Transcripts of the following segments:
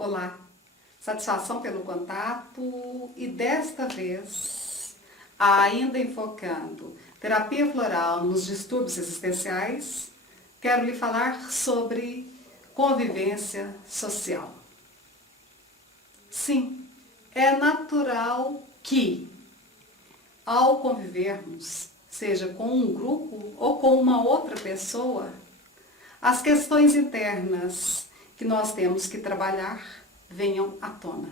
Olá, satisfação pelo contato e desta vez, ainda enfocando terapia floral nos distúrbios existenciais, quero lhe falar sobre convivência social. Sim, é natural que, ao convivermos, seja com um grupo ou com uma outra pessoa, as questões internas que nós temos que trabalhar venham à tona.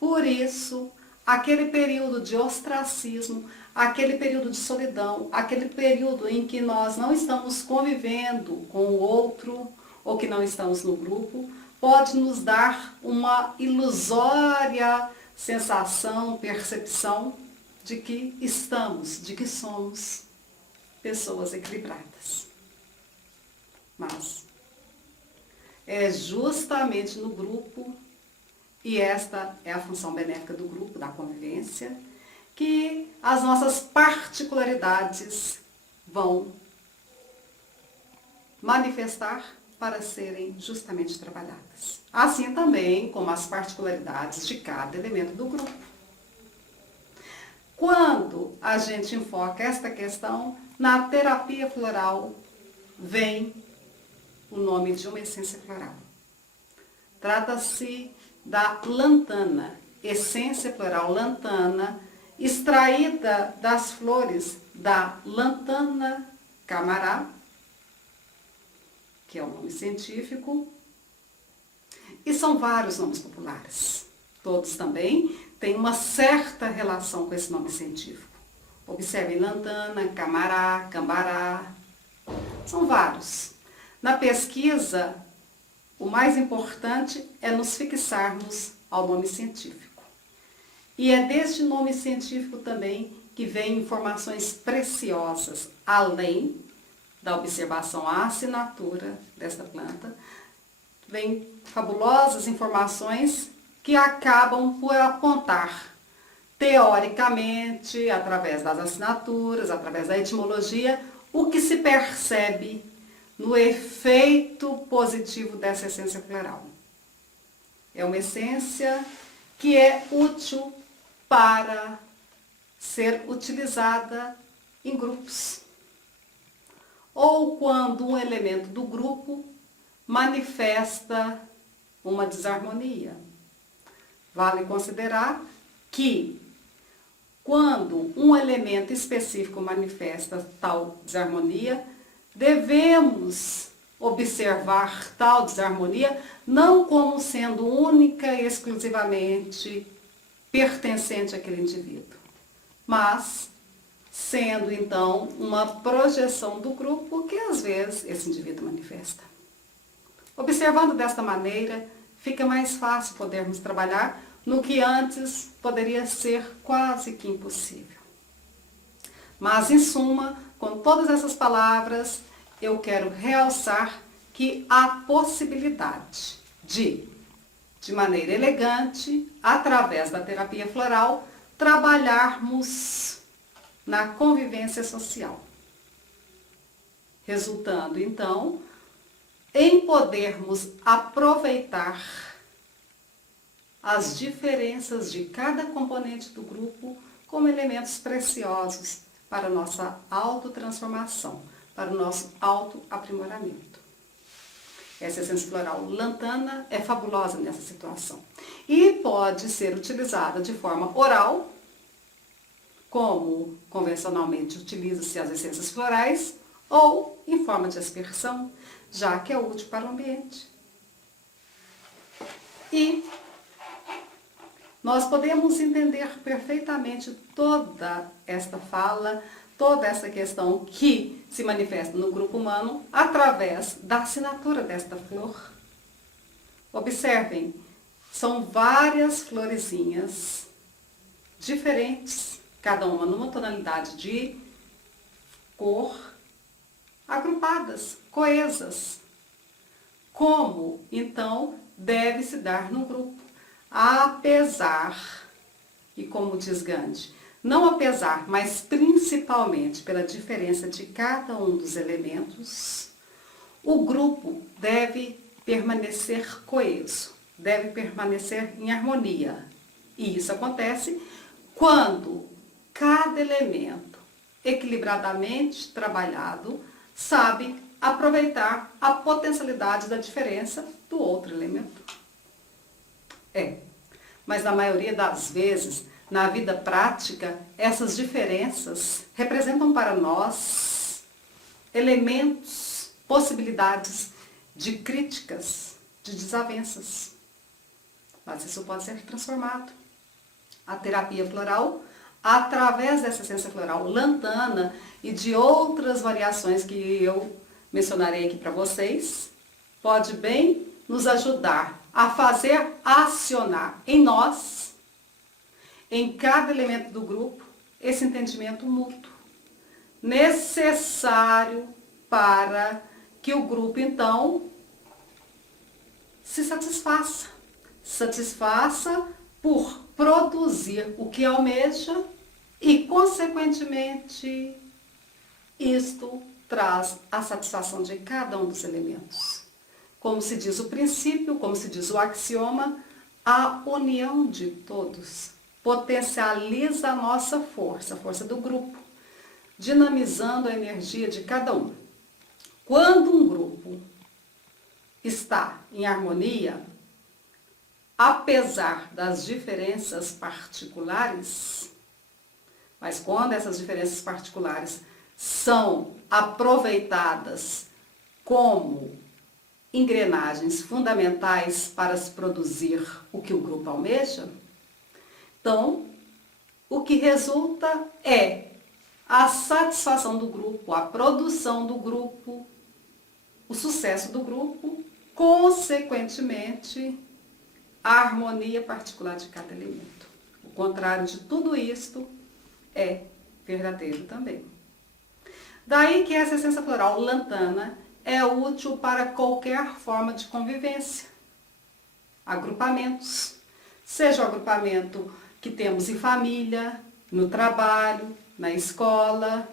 Por isso, aquele período de ostracismo, aquele período de solidão, aquele período em que nós não estamos convivendo com o outro ou que não estamos no grupo, pode nos dar uma ilusória sensação, percepção de que estamos, de que somos pessoas equilibradas. Mas é justamente no grupo, e esta é a função benéfica do grupo, da convivência, que as nossas particularidades vão manifestar para serem justamente trabalhadas. Assim também como as particularidades de cada elemento do grupo. Quando a gente enfoca esta questão, na terapia floral vem o nome de uma essência floral. Trata-se da lantana, essência floral lantana, extraída das flores da lantana camará, que é o nome científico, e são vários nomes populares. Todos também têm uma certa relação com esse nome científico. Observem lantana, camará, cambará, são vários. Na pesquisa, o mais importante é nos fixarmos ao nome científico. E é deste nome científico também que vêm informações preciosas, além da observação à assinatura desta planta, vêm fabulosas informações que acabam por apontar, teoricamente, através das assinaturas, através da etimologia, o que se percebe no efeito positivo dessa essência floral. É uma essência que é útil para ser utilizada em grupos. Ou quando um elemento do grupo manifesta uma desarmonia. Vale considerar que quando um elemento específico manifesta tal desarmonia, devemos observar tal desarmonia não como sendo única e exclusivamente pertencente àquele indivíduo, mas sendo então uma projeção do grupo que às vezes esse indivíduo manifesta. Observando desta maneira, fica mais fácil podermos trabalhar no que antes poderia ser quase que impossível. Mas, em suma, com todas essas palavras, eu quero realçar que há possibilidade de maneira elegante, através da terapia floral, trabalharmos na convivência social. Resultando, então, em podermos aproveitar as diferenças de cada componente do grupo como elementos preciosos para a nossa autotransformação, para o nosso autoaprimoramento. Essa essência floral lantana é fabulosa nessa situação. E pode ser utilizada de forma oral, como convencionalmente utiliza-se as essências florais, ou em forma de aspersão, já que é útil para o ambiente. E nós podemos entender perfeitamente toda esta fala, toda essa questão que se manifesta no grupo humano através da assinatura desta flor. Observem, são várias florezinhas diferentes, cada uma numa tonalidade de cor, agrupadas, coesas. Como, então, deve se dar no grupo? Apesar, e como diz Gandhi, não apesar, mas principalmente pela diferença de cada um dos elementos, o grupo deve permanecer coeso. deve permanecer em harmonia. E isso acontece quando cada elemento, equilibradamente trabalhado, sabe aproveitar a potencialidade da diferença do outro elemento. Mas na maioria das vezes, na vida prática, essas diferenças representam para nós elementos, possibilidades de críticas, de desavenças. Mas isso pode ser transformado. A terapia floral, através dessa essência floral lantana e de outras variações que eu mencionarei aqui para vocês, pode bem nos ajudar a fazer acionar em nós, em cada elemento do grupo, esse entendimento mútuo, necessário para que o grupo, então, se satisfaça por produzir o que almeja e, consequentemente, isto traz a satisfação de cada um dos elementos. Como se diz o princípio, como se diz o axioma, a união de todos potencializa a nossa força, a força do grupo, dinamizando a energia de cada um. Quando um grupo está em harmonia, apesar das diferenças particulares, mas quando essas diferenças particulares são aproveitadas como engrenagens fundamentais para se produzir o que o grupo almeja, então, o que resulta é a satisfação do grupo, a produção do grupo, o sucesso do grupo, consequentemente, a harmonia particular de cada elemento. O contrário de tudo isto é verdadeiro também. Daí que essa essência floral lantana é útil para qualquer forma de convivência. Agrupamentos, seja o agrupamento que temos em família, no trabalho, na escola,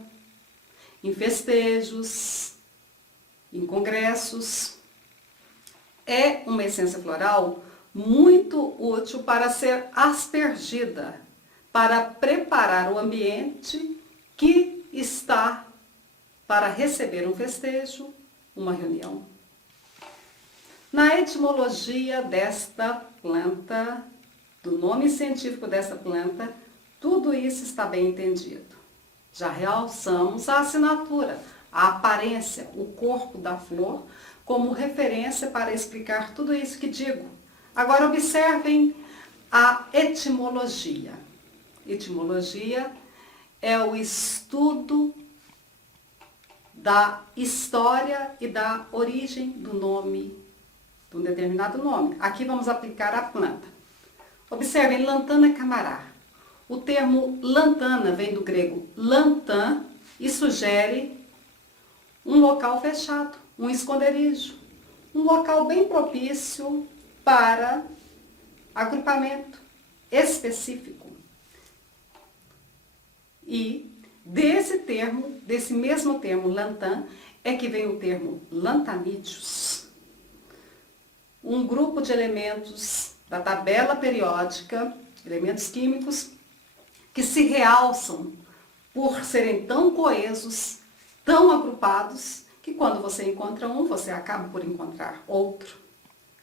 em festejos, em congressos. É uma essência floral muito útil para ser aspergida, para preparar o ambiente que está para receber um festejo, uma reunião. Na etimologia desta planta, do nome científico dessa planta, tudo isso está bem entendido. Já realçamos a assinatura, a aparência, o corpo da flor, como referência para explicar tudo isso que digo. Agora observem a etimologia. Etimologia é o estudo da história e da origem do nome, de um determinado nome. Aqui vamos aplicar a planta. Observem, lantana camará. O termo lantana vem do grego lantan e sugere um local fechado, um esconderijo, um local bem propício para agrupamento específico. E desse termo, desse mesmo termo lantan, é que vem o termo lantanídeos. Um grupo de elementos da tabela periódica, elementos químicos, que se realçam por serem tão coesos, tão agrupados, que quando você encontra um, você acaba por encontrar outro.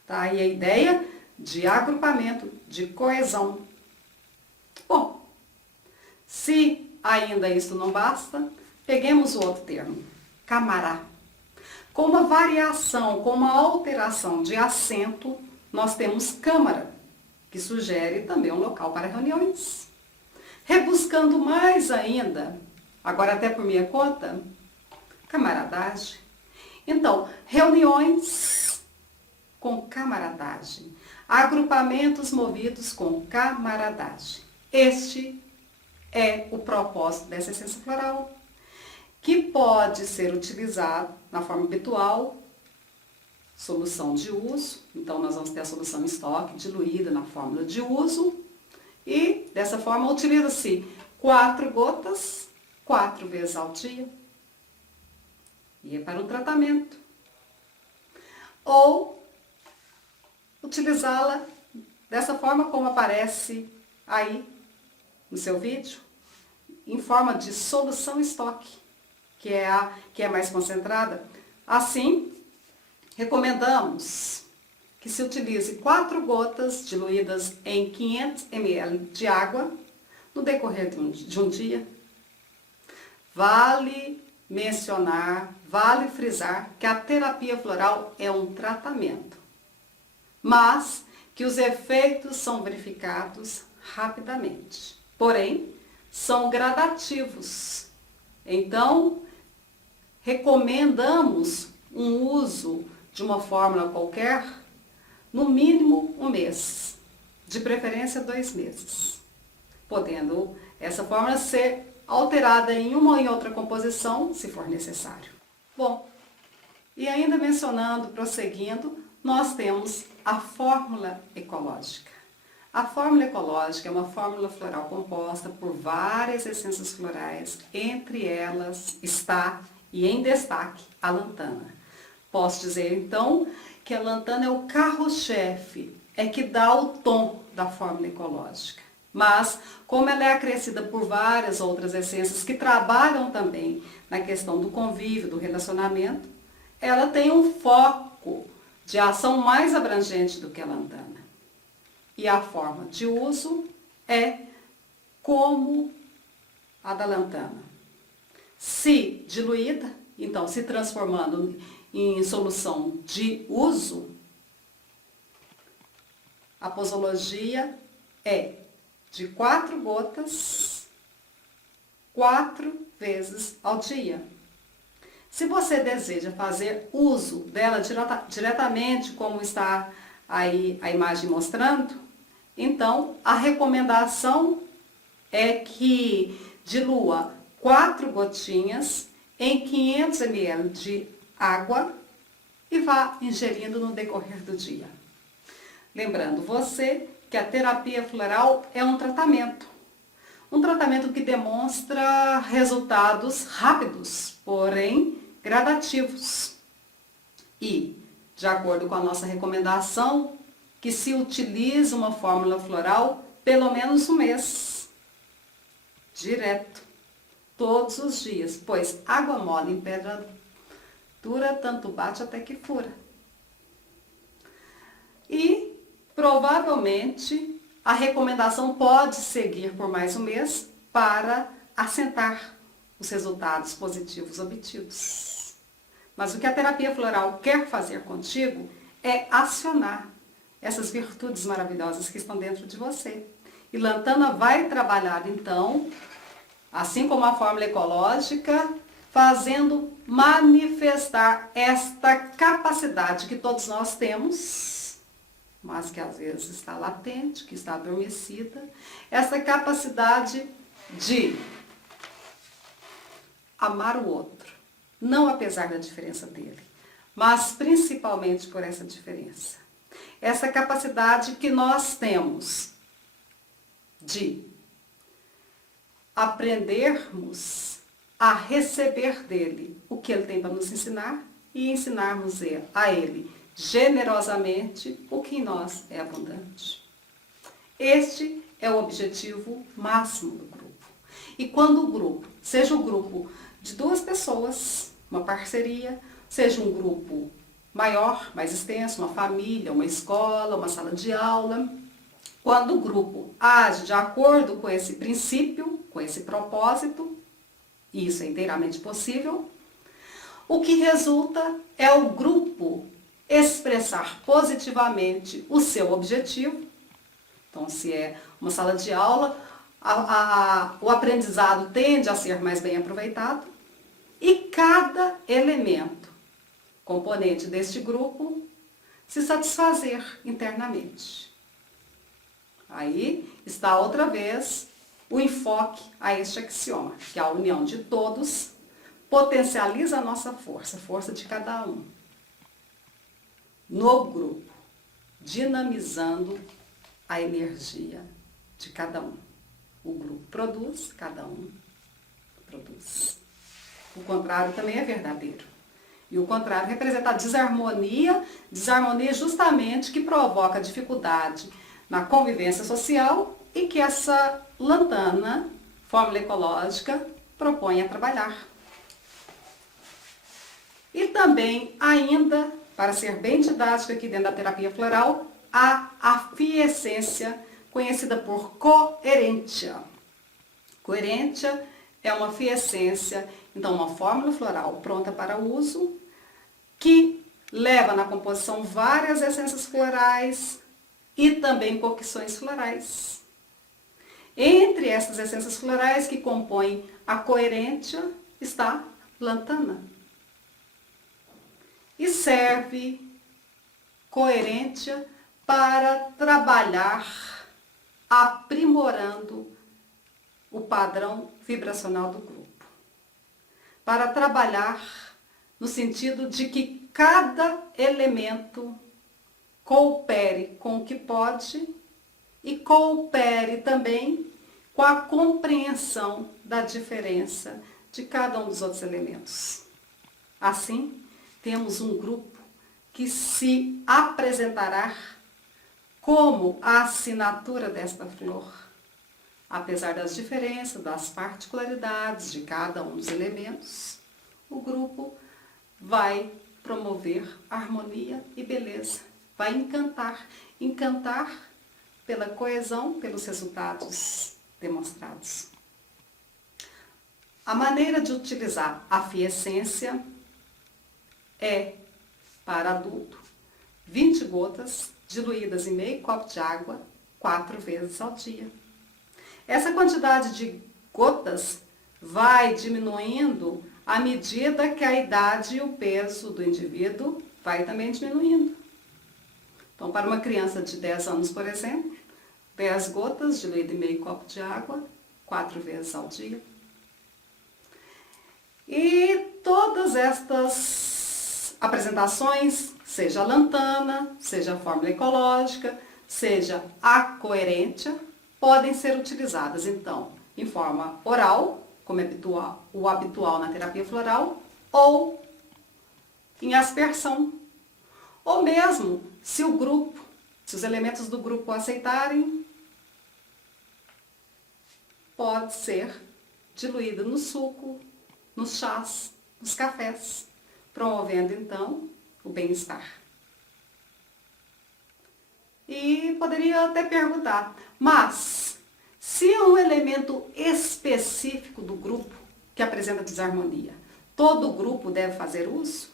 Tá? E a ideia de agrupamento, de coesão. Bom, se ainda isso não basta, peguemos o outro termo, camará. Com uma variação, com uma alteração de acento, nós temos câmara, que sugere também um local para reuniões. Rebuscando mais ainda, agora até por minha conta, camaradagem. Então, reuniões com camaradagem, agrupamentos movidos com camaradagem. Este é o propósito dessa essência floral, que pode ser utilizado na forma habitual, solução de uso. Então, nós vamos ter a solução em estoque diluída na fórmula de uso. E, dessa forma, utiliza-se 4 gotas, 4 vezes ao dia. E é para o tratamento. Ou utilizá-la dessa forma como aparece aí no seu vídeo, em forma de solução estoque, que é mais concentrada. Assim, recomendamos que se utilize 4 gotas diluídas em 500 ml de água no decorrer de um dia. Vale mencionar, vale frisar que a terapia floral é um tratamento, mas que os efeitos são verificados rapidamente. Porém, são gradativos. Então, recomendamos um uso de uma fórmula qualquer, no mínimo 1 mês, de preferência 2 meses, podendo essa fórmula ser alterada em uma ou em outra composição, se for necessário. Bom, e ainda mencionando, prosseguindo, nós temos a fórmula ecológica. A fórmula ecológica é uma fórmula floral composta por várias essências florais, entre elas está, e em destaque, a lantana. Posso dizer então que a lantana é o carro-chefe, é que dá o tom da fórmula ecológica. Mas, como ela é acrescida por várias outras essências que trabalham também na questão do convívio, do relacionamento, ela tem um foco de ação mais abrangente do que a lantana. E a forma de uso é como a da lantana. Se diluída, então se transformando em solução de uso, a posologia é de 4 gotas, 4 vezes ao dia. Se você deseja fazer uso dela diretamente, como está aí a imagem mostrando, então a recomendação é que dilua 4 gotinhas em 500 ml de água e vá ingerindo no decorrer do dia. Lembrando você que a terapia floral é um tratamento que demonstra resultados rápidos, porém gradativos. E, de acordo com a nossa recomendação, que se utilize uma fórmula floral pelo menos 1 mês, direto, todos os dias, pois água mole em pedra dura, tanto bate até que fura. E, provavelmente, a recomendação pode seguir por mais 1 mês para assentar os resultados positivos obtidos. Mas o que a terapia floral quer fazer contigo é acionar essas virtudes maravilhosas que estão dentro de você. E lantana vai trabalhar, então, assim como a fórmula ecológica, fazendo manifestar esta capacidade que todos nós temos, mas que às vezes está latente, que está adormecida, essa capacidade de amar o outro, não apesar da diferença dele, mas principalmente por essa diferença. Essa capacidade que nós temos de aprendermos a receber dele o que ele tem para nos ensinar e ensinarmos a ele generosamente o que em nós é abundante. Este é o objetivo máximo do grupo. E quando o grupo, seja um grupo de 2 pessoas, uma parceria, seja um grupo maior, mais extenso, uma família, uma escola, uma sala de aula, quando o grupo age de acordo com esse princípio, com esse propósito, e isso é inteiramente possível, o que resulta é o grupo expressar positivamente o seu objetivo. Então, se é uma sala de aula, o aprendizado tende a ser mais bem aproveitado e cada elemento, componente deste grupo, se satisfazer internamente. Aí está outra vez o enfoque a este axioma, que a união de todos potencializa a nossa força, a força de cada um, no grupo, dinamizando a energia de cada um. O grupo produz, cada um produz. O contrário também é verdadeiro. E o contrário representa a desarmonia, desarmonia justamente que provoca dificuldade na convivência social e que essa lantana, fórmula ecológica, propõe a trabalhar. E também, ainda, para ser bem didático aqui dentro da terapia floral, a afiescência, conhecida por coerência. Coerência é uma afiescência, então uma fórmula floral pronta para uso, que leva na composição várias essências florais e também cocções florais. Entre essas essências florais que compõem a coerência está lantana. E serve coerência para trabalhar aprimorando o padrão vibracional do grupo. Para trabalhar no sentido de que cada elemento coopere com o que pode e coopere também com a compreensão da diferença de cada um dos outros elementos. Assim, temos um grupo que se apresentará como a assinatura desta flor. Apesar das diferenças, das particularidades de cada um dos elementos, o grupo vai promover harmonia e beleza. Vai encantar pela coesão, pelos resultados demonstrados. A maneira de utilizar a afiescência é, para adulto, 20 gotas diluídas em meio copo de água 4 vezes ao dia. Essa quantidade de gotas vai diminuindo à medida que a idade e o peso do indivíduo vai também diminuindo. Então, para uma criança de 10 anos, por exemplo, 10 gotas diluídas em meio copo de água 4 vezes ao dia. E todas estas apresentações, seja a lantana, seja a fórmula ecológica, seja a coerência, podem ser utilizadas, então, em forma oral, como é o habitual na terapia floral, ou em aspersão. Ou mesmo, se os elementos do grupo aceitarem, pode ser diluída no suco, nos chás, nos cafés, promovendo, então, o bem-estar. E poderia até perguntar, mas se é um elemento específico do grupo que apresenta desarmonia, todo o grupo deve fazer uso?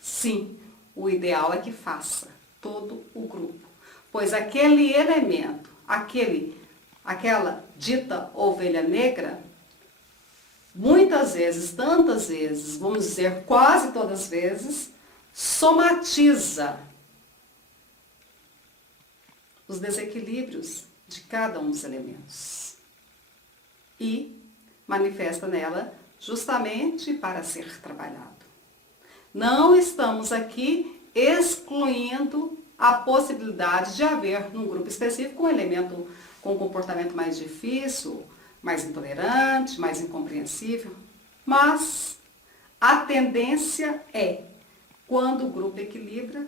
Sim, o ideal é que faça todo o grupo, pois aquele elemento, aquela dita ovelha negra, muitas vezes, tantas vezes, vamos dizer quase todas as vezes, somatiza os desequilíbrios de cada um dos elementos e manifesta nela justamente para ser trabalhado. Não estamos aqui excluindo a possibilidade de haver num grupo específico um elemento com um comportamento mais difícil, mais intolerante, mais incompreensível, mas a tendência é, quando o grupo equilibra,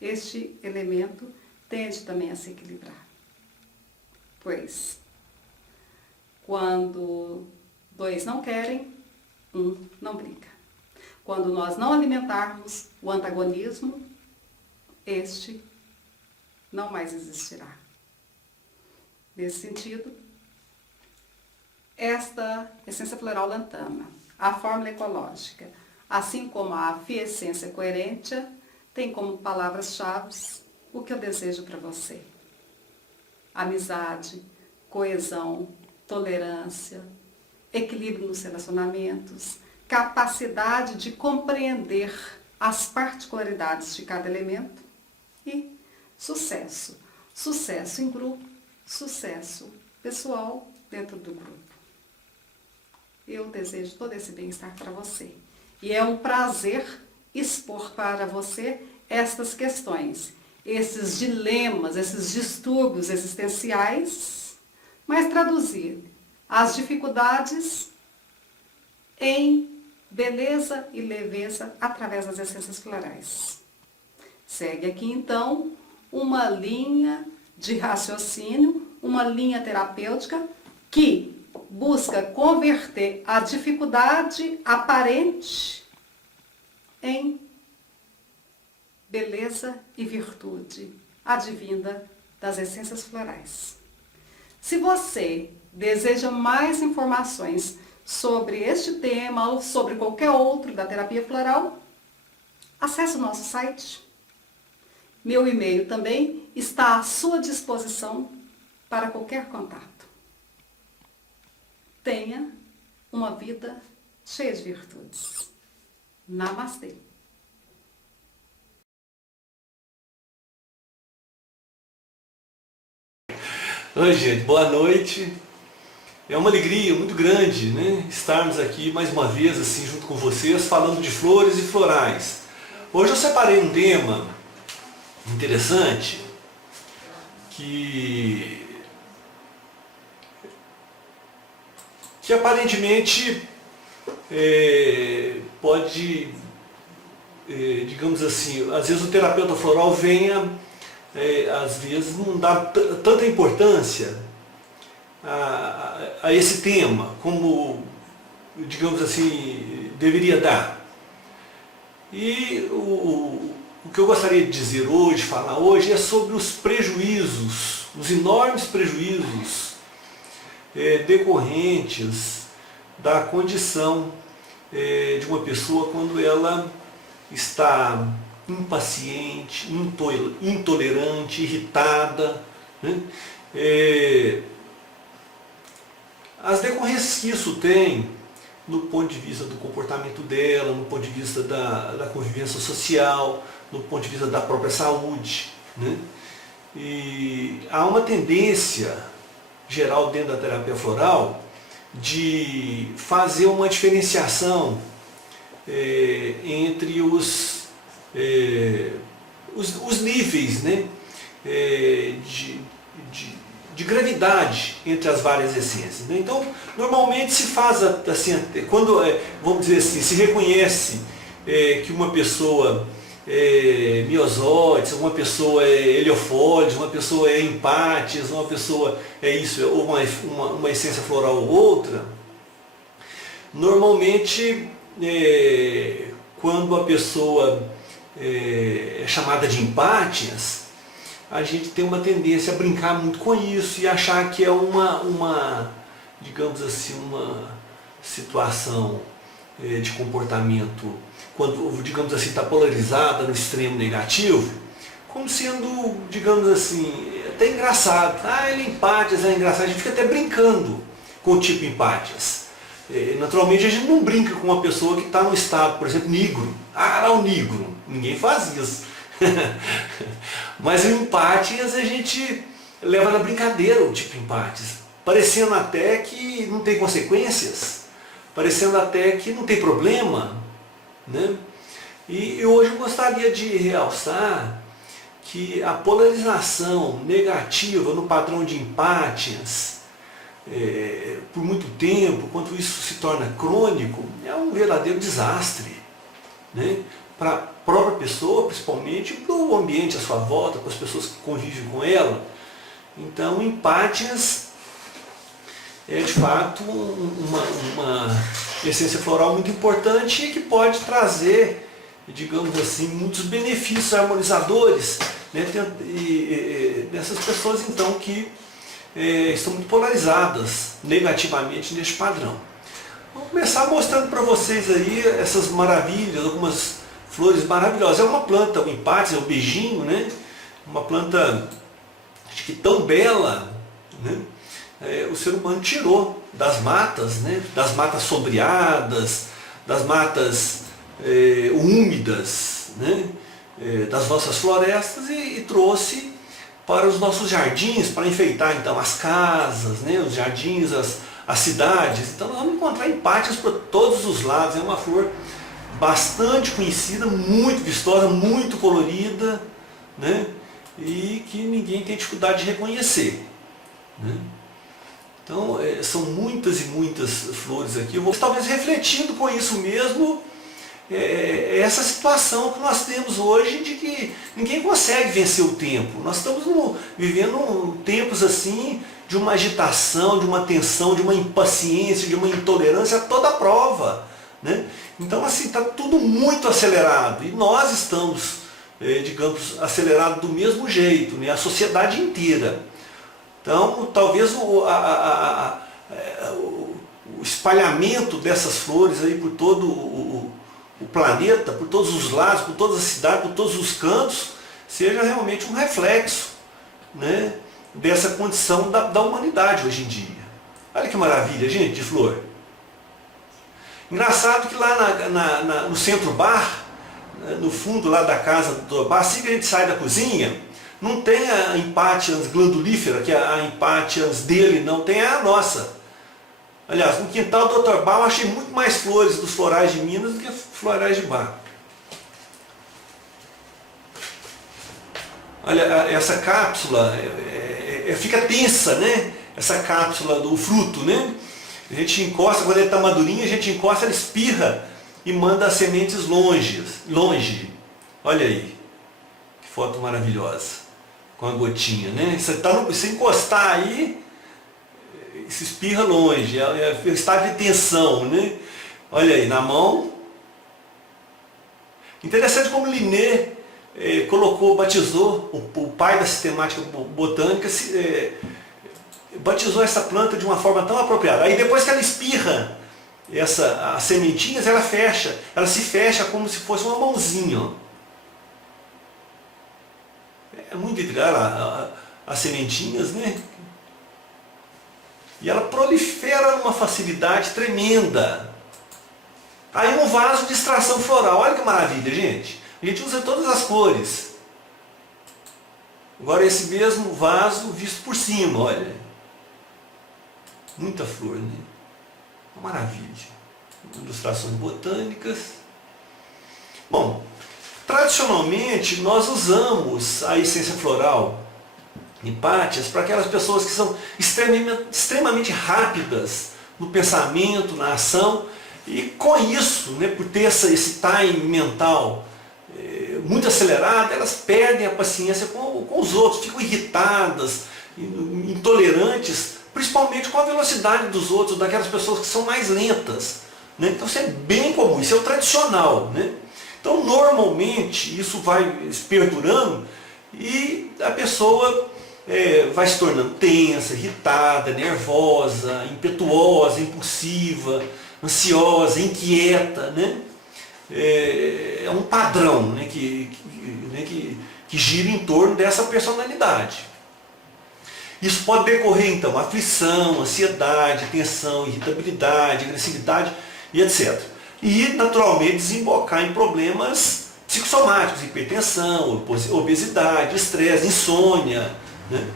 este elemento tende também a se equilibrar. Pois, quando 2 não querem, 1 não briga. Quando nós não alimentarmos o antagonismo, este não mais existirá. Nesse sentido, esta essência floral lantana, a fórmula ecológica, assim como a afiescência coerente, tem como palavras-chave o que eu desejo para você. Amizade, coesão, tolerância, equilíbrio nos relacionamentos, capacidade de compreender as particularidades de cada elemento e sucesso. Sucesso em grupo, sucesso pessoal dentro do grupo. Eu desejo todo esse bem-estar para você. E é um prazer expor para você estas questões, esses dilemas, esses distúrbios existenciais, mas traduzir as dificuldades em beleza e leveza através das essências florais. Segue aqui então uma linha de raciocínio, uma linha terapêutica que busca converter a dificuldade aparente em beleza e virtude advinda das essências florais. Se você deseja mais informações sobre este tema ou sobre qualquer outro da terapia floral, acesse o nosso site. Meu e-mail também está à sua disposição para qualquer contato. Tenha uma vida cheia de virtudes. Namastê! Oi, gente, boa noite. É uma alegria muito grande, né, estarmos aqui mais uma vez assim junto com vocês falando de flores e florais. Hoje eu separei um tema interessante que aparentemente pode, digamos assim, às vezes o terapeuta floral venha, às vezes não dá tanta importância a esse tema como, digamos assim, deveria dar. E o que eu gostaria de dizer hoje, falar hoje, é sobre os prejuízos, os enormes prejuízos decorrentes da condição de uma pessoa quando ela está impaciente, intolerante, irritada, né? As decorrências que isso tem no ponto de vista do comportamento dela, no ponto de vista da convivência social, no ponto de vista da própria saúde, né? E há uma tendência geral dentro da terapia floral de fazer uma diferenciação entre os níveis, né, de gravidade entre as várias essências, né? Então, normalmente se faz assim, quando, vamos dizer assim, se reconhece que uma pessoa é miosótis, uma pessoa é heliofólides, uma pessoa é empátis, uma pessoa é isso, ou uma essência floral ou outra, normalmente quando a pessoa é chamada de empátias, a gente tem uma tendência a brincar muito com isso e achar que é uma digamos assim, uma situação de comportamento, quando, digamos assim, está polarizada no extremo negativo, como sendo, digamos assim, até engraçado. Ah, ele é empátias, é engraçado. A gente fica até brincando com o tipo empátias. Naturalmente a gente não brinca com uma pessoa que está no estado, por exemplo, negro. Ah, lá o negro. Ninguém faz isso. Mas o empátias a gente leva na brincadeira o tipo empátias, parecendo até que não tem consequências, parecendo até que não tem problema, né? E hoje eu gostaria de realçar que a polarização negativa no padrão de empátias, por muito tempo, quando isso se torna crônico, é um verdadeiro desastre, né? Para a própria pessoa, principalmente, para o ambiente à sua volta, para as pessoas que convivem com ela. Então, empátias é de fato uma essência floral muito importante e que pode trazer, digamos assim, muitos benefícios harmonizadores, né, dessas pessoas então que estão muito polarizadas negativamente neste padrão. Vou começar mostrando para vocês aí essas maravilhas, algumas flores maravilhosas. É uma planta, o empátis, é o beijinho, né? Uma planta, acho que tão bela, né? O ser humano tirou das matas, né? Das matas sombreadas, das matas úmidas, né? Das nossas florestas e trouxe para os nossos jardins, para enfeitar então as casas, né? Os jardins, as cidades. Então nós vamos encontrar empátias por todos os lados. É uma flor bastante conhecida, muito vistosa, muito colorida, né? E que ninguém tem dificuldade de reconhecer, né? Então, são muitas e muitas flores aqui. Eu vou talvez refletindo com isso mesmo, essa situação que nós temos hoje de que ninguém consegue vencer o tempo. Nós estamos vivendo tempos assim de uma agitação, de uma tensão, de uma impaciência, de uma intolerância a toda prova, né? Então assim, está tudo muito acelerado e nós estamos, digamos, acelerados do mesmo jeito, né? A sociedade inteira. Então talvez o espalhamento dessas flores aí por todo o planeta, por todos os lados, por todas as cidades, por todos os cantos, seja realmente um reflexo, né, dessa condição da humanidade hoje em dia. Olha que maravilha, gente, de flor. Engraçado que lá no centro-bar, no fundo lá da casa do bar, assim que a gente sai da cozinha, não tem a Impatiens glandulífera, que é a Impatiens dele, não tem a nossa. Aliás, no quintal do Dr. Bar eu achei muito mais flores dos florais de Minas do que florais de Bar. Olha, essa cápsula fica tensa, né? Essa cápsula do fruto, né? A gente encosta, quando ele está madurinho, a gente encosta, ele espirra e manda as sementes longe. Olha aí, que foto maravilhosa, com a gotinha, né? Se encostar aí, se espirra longe, é estado de tensão, né? Olha aí, na mão. Interessante como Linné batizou, o pai da sistemática botânica, batizou essa planta de uma forma tão apropriada. Aí depois que ela espirra as sementinhas, ela se fecha como se fosse uma mãozinha. Ó. É muito intrigante as sementinhas, né? E ela prolifera numa facilidade tremenda. Aí um vaso de extração floral, olha que maravilha, gente. A gente usa todas as cores. Agora esse mesmo vaso visto por cima, olha. Muita flor, né? Uma maravilha. Ilustrações botânicas. Bom, tradicionalmente nós usamos a essência floral Impatiens para aquelas pessoas que são extremamente rápidas no pensamento, na ação, e com isso, né, por ter esse time mental muito acelerado, elas perdem a paciência com os outros, ficam irritadas, intolerantes, principalmente com a velocidade dos outros, daquelas pessoas que são mais lentas, né? Então isso é bem comum, isso é o tradicional, né? Então normalmente isso vai se perdurando e a pessoa vai se tornando tensa, irritada, nervosa, impetuosa, impulsiva, ansiosa, inquieta, né? É um padrão, né, que gira em torno dessa personalidade. Isso pode decorrer então aflição, ansiedade, tensão, irritabilidade, agressividade e etc. E naturalmente desembocar em problemas psicossomáticos, hipertensão, obesidade, estresse, insônia, né?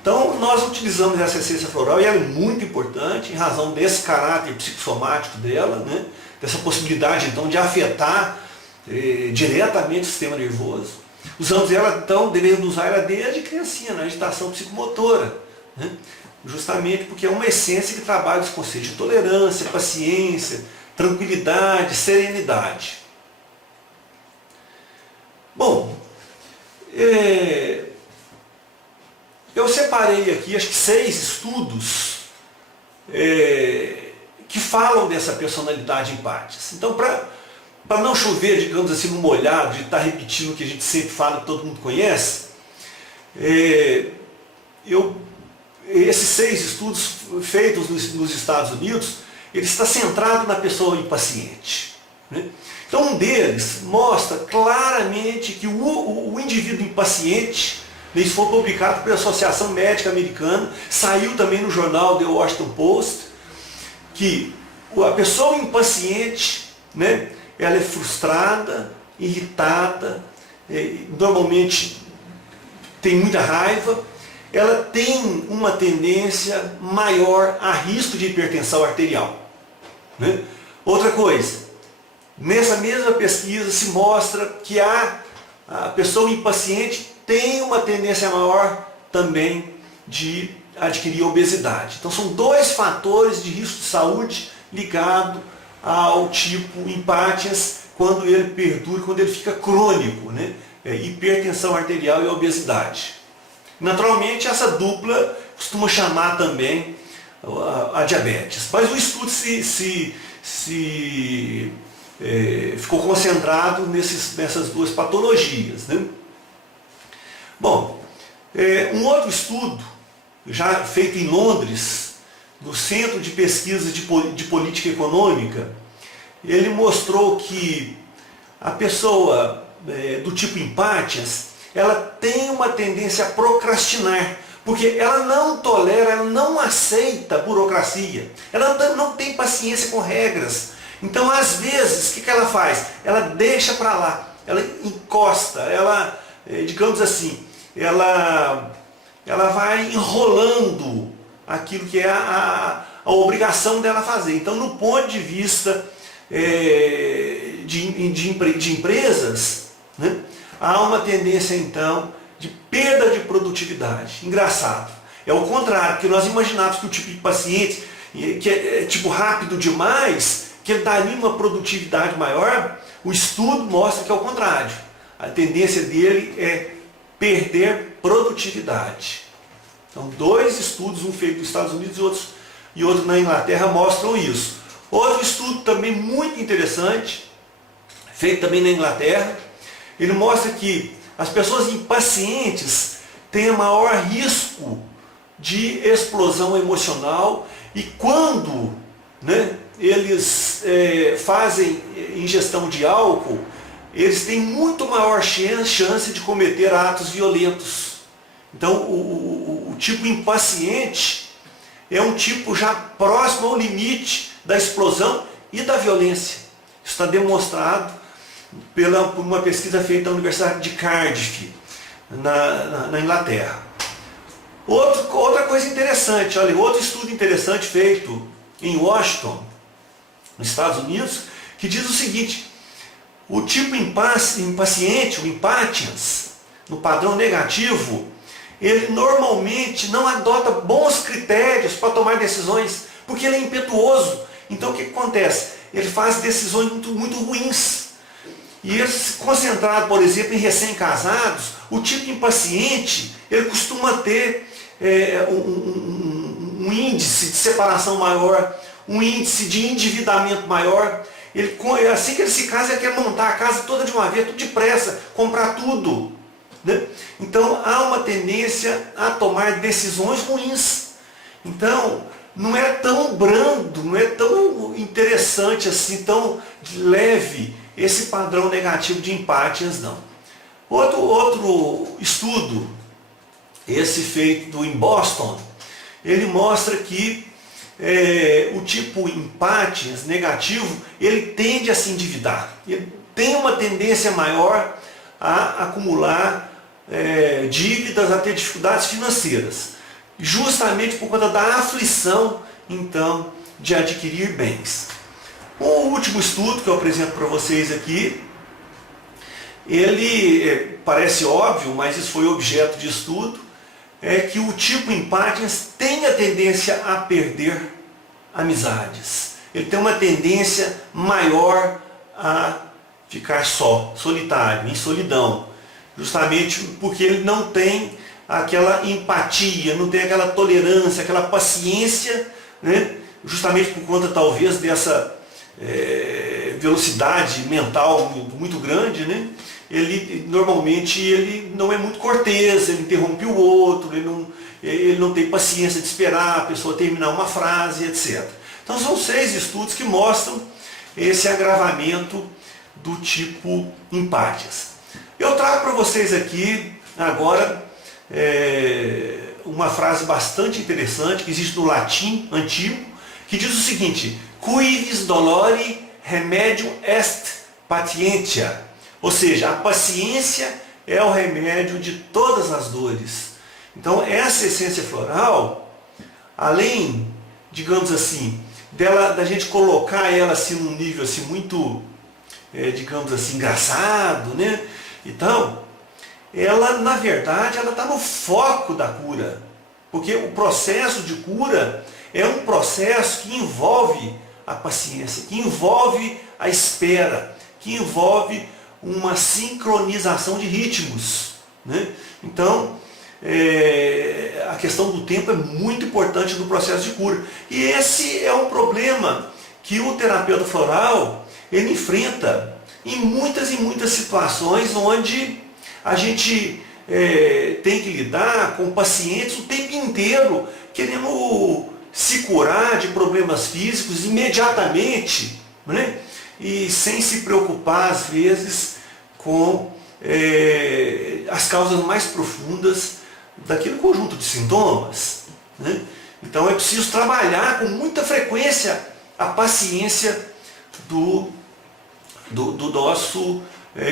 Então nós utilizamos essa essência floral e ela é muito importante em razão desse caráter psicossomático dela, né? Dessa possibilidade então de afetar diretamente o sistema nervoso. Usamos ela então, devemos usar ela desde criancinha, na agitação psicomotora, né? Justamente porque é uma essência que trabalha os conceitos de tolerância, paciência, tranquilidade, serenidade. Bom, eu separei aqui, acho que 6 estudos que falam dessa personalidade Impatiens. Então, para não chover, digamos assim, no molhado, de estar repetindo o que a gente sempre fala, que todo mundo conhece, esses 6 estudos feitos nos Estados Unidos, ele está centrado na pessoa impaciente, né? Então, um deles mostra claramente que o indivíduo impaciente, isso foi publicado pela Associação Médica Americana, saiu também no jornal The Washington Post, que a pessoa impaciente, né, ela é frustrada, irritada, normalmente tem muita raiva, ela tem uma tendência maior a risco de hipertensão arterial, né? Outra coisa, nessa mesma pesquisa se mostra que a pessoa impaciente tem uma tendência maior também adquirir obesidade. Então são dois fatores de risco de saúde ligado ao tipo Impatiens, quando ele perdura, quando ele fica crônico, né? Hipertensão arterial e obesidade. Naturalmente essa dupla costuma chamar também a diabetes. Mas o estudo ficou concentrado nessas duas patologias, né? Bom, um outro estudo, já feito em Londres, no Centro de Pesquisas de Política Econômica, ele mostrou que a pessoa do tipo Impatiens, ela tem uma tendência a procrastinar, porque ela não tolera, ela não aceita burocracia, ela não tem paciência com regras. Então, às vezes, o que ela faz? Ela deixa para lá, ela encosta, ela, digamos assim, ela vai enrolando aquilo que é a obrigação dela fazer. Então, no ponto de vista de empresas, né, há uma tendência, então, de perda de produtividade. Engraçado. É o contrário, porque nós imaginávamos que o tipo de paciente, que é tipo rápido demais, que ele daria uma produtividade maior. O estudo mostra que é o contrário. A tendência dele é perder produtividade. Então, dois estudos, um feito nos Estados Unidos e outro na Inglaterra, mostram isso. Outro estudo também muito interessante, feito também na Inglaterra, ele mostra que as pessoas impacientes têm maior risco de explosão emocional, e quando, né, eles fazem ingestão de álcool, eles têm muito maior chance de cometer atos violentos. Então, o tipo impaciente é um tipo já próximo ao limite da explosão e da violência. Isso está demonstrado por uma pesquisa feita na Universidade de Cardiff, na Inglaterra. Outra coisa interessante, olha, outro estudo interessante feito em Washington, nos Estados Unidos, que diz o seguinte: o tipo impaciente, o Impatiens, no padrão negativo, ele normalmente não adota bons critérios para tomar decisões, porque ele é impetuoso. Então o que acontece? Ele faz decisões muito ruins. E ele, concentrado, por exemplo, em recém-casados, o tipo impaciente, ele costuma ter um índice de separação maior, um índice de endividamento maior. Assim que ele se casa, ele quer montar a casa toda de uma vez, tudo depressa, comprar tudo, né? Então há uma tendência a tomar decisões ruins. Então não é tão brando, não é tão interessante assim, tão leve esse padrão negativo de Impatiens, não. Outro estudo, esse feito em Boston, ele mostra que o tipo Impatiens negativo, ele tende a se endividar. Ele tem uma tendência maior a acumular dívidas, a ter dificuldades financeiras, justamente por conta da aflição, então, de adquirir bens. O último estudo que eu apresento para vocês aqui, ele parece óbvio, mas isso foi objeto de estudo, é que o tipo Impatiens tem a tendência a perder amizades. Ele tem uma tendência maior a ficar só, solitário, em solidão, justamente porque ele não tem aquela empatia, não tem aquela tolerância, aquela paciência, né? Justamente por conta talvez dessa velocidade mental muito grande, né? Normalmente ele não é muito cortês, ele interrompe o outro, ele não tem paciência de esperar a pessoa terminar uma frase, etc. Então são 6 estudos que mostram esse agravamento do tipo Impatiens. Eu trago para vocês aqui agora uma frase bastante interessante que existe no latim antigo, que diz o seguinte: cuivis dolori remedium est patientia. Ou seja, a paciência é o remédio de todas as dores. Então essa essência floral, além, digamos assim, da gente colocar ela assim num nível assim muito, digamos assim, engraçado, né? Então, ela na verdade ela está no foco da cura, Porque o processo de cura é um processo que envolve a paciência, que envolve a espera, que envolve uma sincronização de ritmos, né? Então, a questão do tempo é muito importante no processo de cura. E esse é um problema que o terapeuta floral ele enfrenta em muitas situações onde a gente tem que lidar com pacientes o tempo inteiro querendo se curar de problemas físicos imediatamente, né? E sem se preocupar às vezes com as causas mais profundas daquele conjunto de sintomas, né? Então é preciso trabalhar com muita frequência a paciência do nosso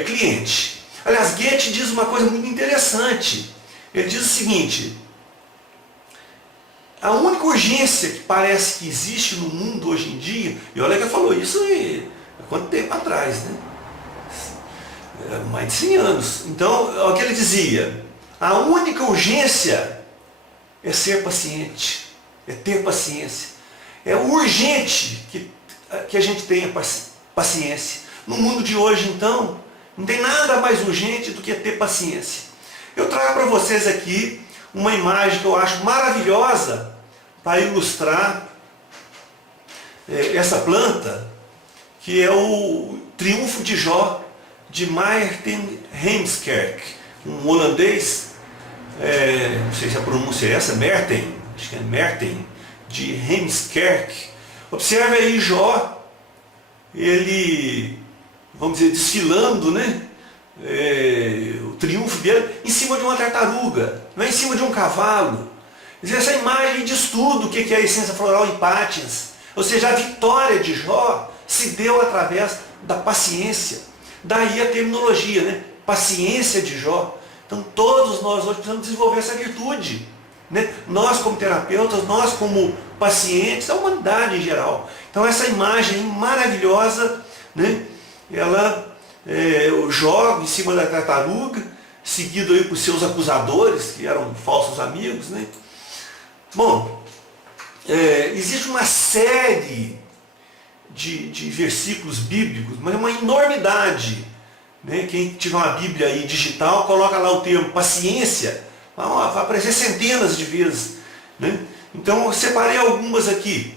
cliente. Aliás, Goethe diz uma coisa muito interessante. Ele diz o seguinte: a única urgência que parece que existe no mundo hoje em dia, e olha que ele falou isso há quanto tempo atrás, né? Mais de 100 anos. Então, é o que ele dizia: a única urgência é ser paciente, é ter paciência. É urgente que a gente tenha paciência. No mundo de hoje, então, não tem nada mais urgente do que ter paciência. Eu trago para vocês aqui uma imagem que eu acho maravilhosa para ilustrar essa planta, que é o Triunfo de Jó, de Maarten Heemskerk, um holandês, não sei se a pronúncia é essa, Maarten, acho que é Maarten, de Heemskerk. Observe aí Jó, ele, vamos dizer, desfilando, né? O triunfo dele em cima de uma tartaruga, não é em cima de um cavalo. Quer dizer, essa imagem diz tudo o que é a essência floral em Pátias. Ou seja, a vitória de Jó se deu através da paciência. Daí a terminologia, né? Paciência de Jó. Então todos nós hoje precisamos desenvolver essa virtude, né? Nós como terapeutas, nós como pacientes, a humanidade em geral. Então essa imagem maravilhosa, né? Ela, o Jó em cima da tartaruga, seguido aí por seus acusadores, que eram falsos amigos, né? Bom, existe uma série de versículos bíblicos, mas é uma enormidade, né? Quem tiver uma Bíblia aí digital, coloca lá o termo paciência, vai aparecer centenas de vezes, né? Então eu separei algumas aqui.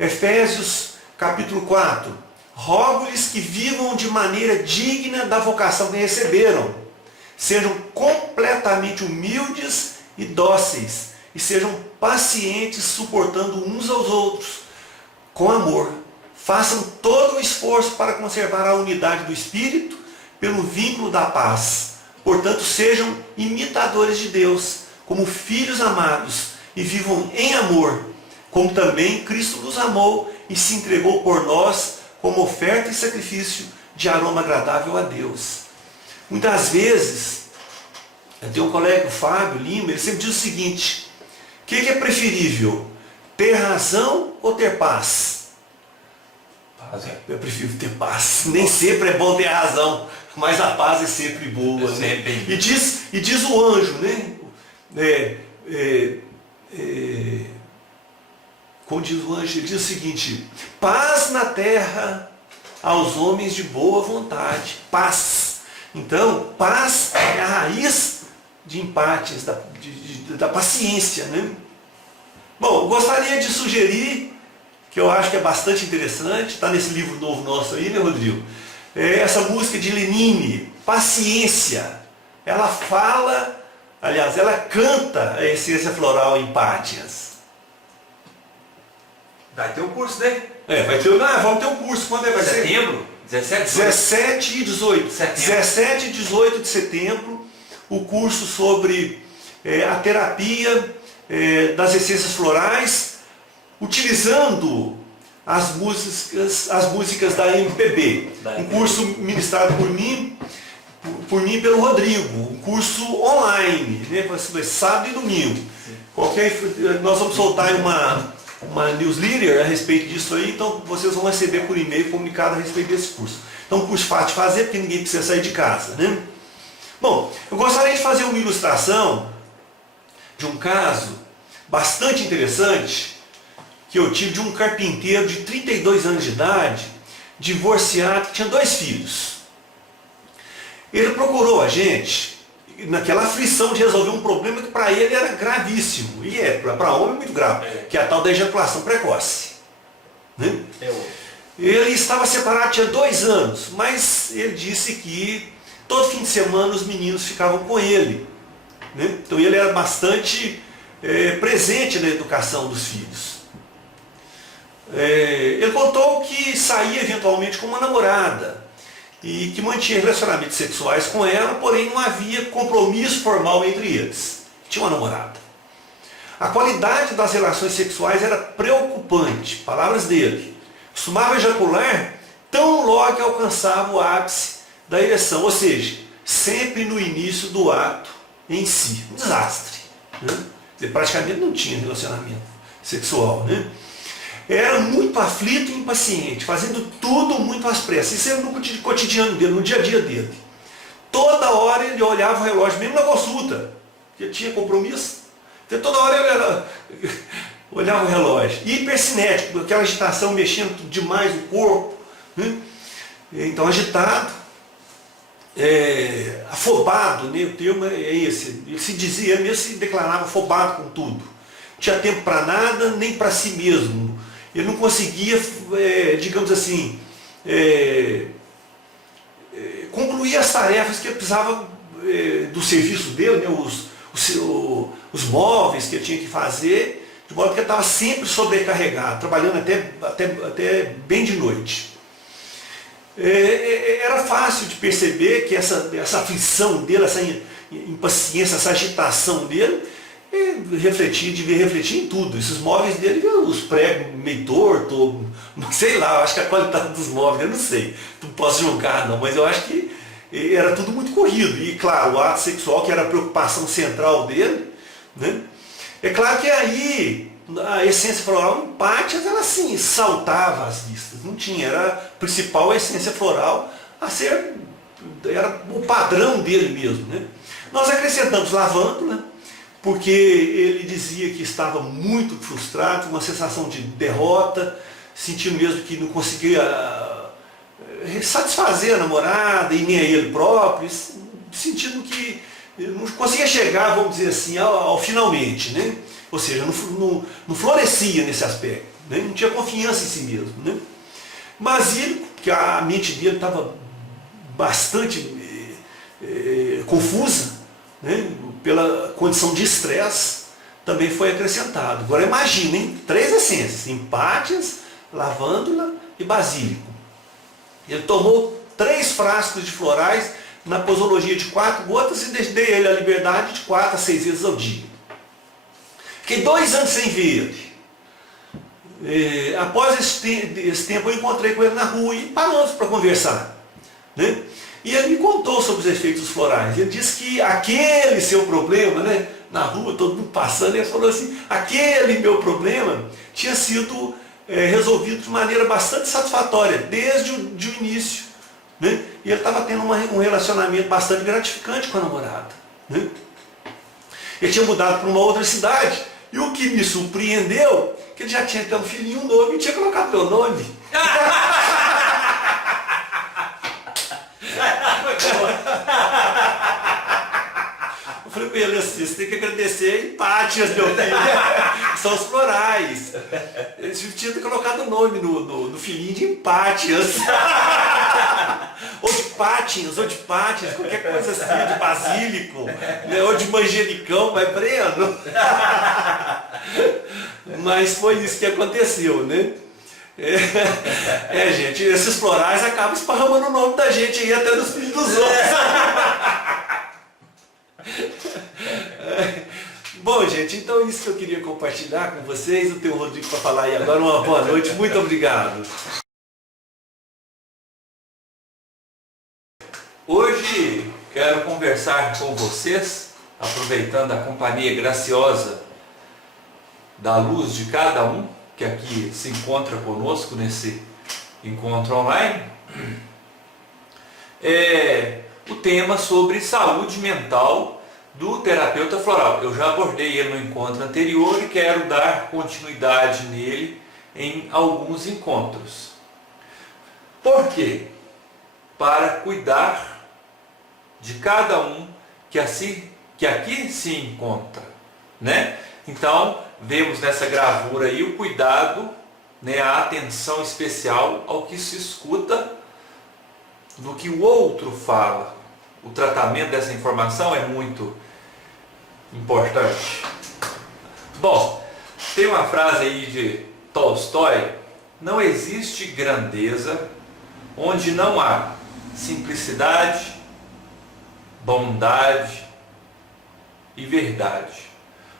Efésios capítulo 4. Rogo-lhes que vivam de maneira digna da vocação que receberam, sejam completamente humildes e dóceis, e sejam pacientes, suportando uns aos outros, com amor. Façam todo o esforço para conservar a unidade do Espírito, pelo vínculo da paz. Portanto, sejam imitadores de Deus, como filhos amados, e vivam em amor, como também Cristo nos amou e se entregou por nós, como oferta e sacrifício de aroma agradável a Deus. Muitas vezes, eu tenho um colega, o Fábio Lima, ele sempre diz o seguinte: o que é preferível? Ter razão ou ter paz? Eu prefiro ter paz. Nem sempre é bom ter razão, mas a paz é sempre boa. Né? E diz o anjo, né? Como diz o anjo, ele diz o seguinte: paz na terra aos homens de boa vontade. Paz. Então, paz é a raiz de empates, da paciência, né? Bom, gostaria de sugerir, que eu acho que é bastante interessante, está nesse livro novo nosso aí, né, Rodrigo? Essa música de Lenine, Paciência. Ela fala, aliás, ela canta a essência floral em Pátias. Vai ter um curso, né? Vamos ter um curso. Quando vai ser? Setembro? 17 e 18. Setembro. 17 e 18 de setembro, o curso sobre a terapia das essências florais, utilizando as músicas da MPB. Um curso ministrado por mim e pelo Rodrigo. Um curso online, né? Sábado e domingo. Nós vamos soltar uma newsletter a respeito disso aí, então vocês vão receber por e-mail comunicado a respeito desse curso. Então, um curso fácil de fazer, porque ninguém precisa sair de casa, né? Bom, eu gostaria de fazer uma ilustração de um caso bastante interessante que eu tive de um carpinteiro de 32 anos de idade, divorciado, que tinha 2 filhos. Ele procurou a gente naquela aflição de resolver um problema que para ele era gravíssimo, e para homem muito grave, que é a tal da ejaculação precoce. Né? Ele estava separado, tinha 2 anos, mas ele disse que todo fim de semana os meninos ficavam com ele. Né? Então ele era bastante presente na educação dos filhos. Ele contou que saía eventualmente com uma namorada e que mantinha relacionamentos sexuais com ela, porém não havia compromisso formal entre eles. Tinha uma namorada. A qualidade das relações sexuais era preocupante, palavras dele. Costumava ejacular tão logo que alcançava o ápice da ereção, ou seja, sempre no início do ato em si. Um desastre. Né? Ele praticamente não tinha relacionamento sexual. Né? Era muito aflito e impaciente, fazendo tudo muito às pressas. Isso era no cotidiano dele, no dia a dia dele. Toda hora ele olhava o relógio, mesmo na consulta, que ele tinha compromisso. Então, toda hora ele olhava o relógio. E hipercinético, aquela agitação mexendo demais o corpo. Né? Então, agitado, afobado, né? O termo é esse. Ele se dizia, ele mesmo se declarava afobado com tudo. Não tinha tempo para nada, nem para si mesmo. Ele não conseguia, digamos assim, concluir as tarefas que ele precisava do serviço dele, né? Os móveis que ele tinha que fazer, de modo que ele estava sempre sobrecarregado, trabalhando até bem de noite. Era fácil de perceber que essa aflição dele, essa impaciência, essa agitação dele, devia refletir em tudo. Esses móveis dele, os pregos meio torto, sei lá, eu acho que a qualidade dos móveis, eu não sei, não posso julgar não, mas eu acho que era tudo muito corrido. E claro, o ato sexual, que era a preocupação central dele, né? É claro que aí a essência floral em Pátias, ela assim, saltava as vistas, não tinha, era a principal essência floral a ser, era o padrão dele mesmo. Né? Nós acrescentamos lavândula, porque ele dizia que estava muito frustrado, uma sensação de derrota, sentindo mesmo que não conseguia satisfazer a namorada e nem a ele próprio, sentindo que não conseguia chegar, vamos dizer assim, ao finalmente, né? Ou seja, não florescia nesse aspecto, né? Não tinha confiança em si mesmo. Né? Basílico, que a mente dele estava bastante confusa, né? Pela condição de estresse, também foi acrescentado. Agora imaginem, 3 essências, empátias, lavândula e basílico. Ele tomou 3 frascos de florais na posologia de 4 gotas e dei ele a liberdade de 4 a 6 vezes ao dia. Fiquei 2 anos sem ver ele. Após esse tempo eu encontrei com ele na rua e paramos para conversar. Né? E ele me contou sobre os efeitos florais. Ele disse que aquele seu problema, né, na rua, todo mundo passando, ele falou assim, aquele meu problema tinha sido resolvido de maneira bastante satisfatória, desde o início. Né? E ele estava tendo um relacionamento bastante gratificante com a namorada. Né? Ele tinha mudado para uma outra cidade, e o que me surpreendeu, que ele já tinha até um filhinho novo e tinha colocado meu nome. Eu falei com ele assim, você tem que agradecer Empátias, meu filho. São os florais. Eles tinham colocado o nome no filhinho de Empátias. Ou de Pátias, qualquer coisa assim, de basílico, né? Ou de manjericão, vai Breno. Mas foi isso que aconteceu, né? Gente, esses florais acabam esparramando o nome da gente aí até nos filhos dos outros. Bom, gente, então isso que eu queria compartilhar com vocês. Eu tenho o Rodrigo para falar aí agora. Uma boa noite, muito obrigado. Hoje quero conversar com vocês, aproveitando a companhia graciosa da luz de cada um que aqui se encontra conosco nesse encontro online, o tema sobre saúde mental do terapeuta floral. Eu já abordei ele no encontro anterior e quero dar continuidade nele em alguns encontros. Por quê? Para cuidar de cada um que aqui se encontra, né? Então, vemos nessa gravura aí o cuidado, né, a atenção especial ao que se escuta do que o outro fala. O tratamento dessa informação é muito importante. Bom, tem uma frase aí de Tolstói: não existe grandeza onde não há simplicidade, bondade e verdade.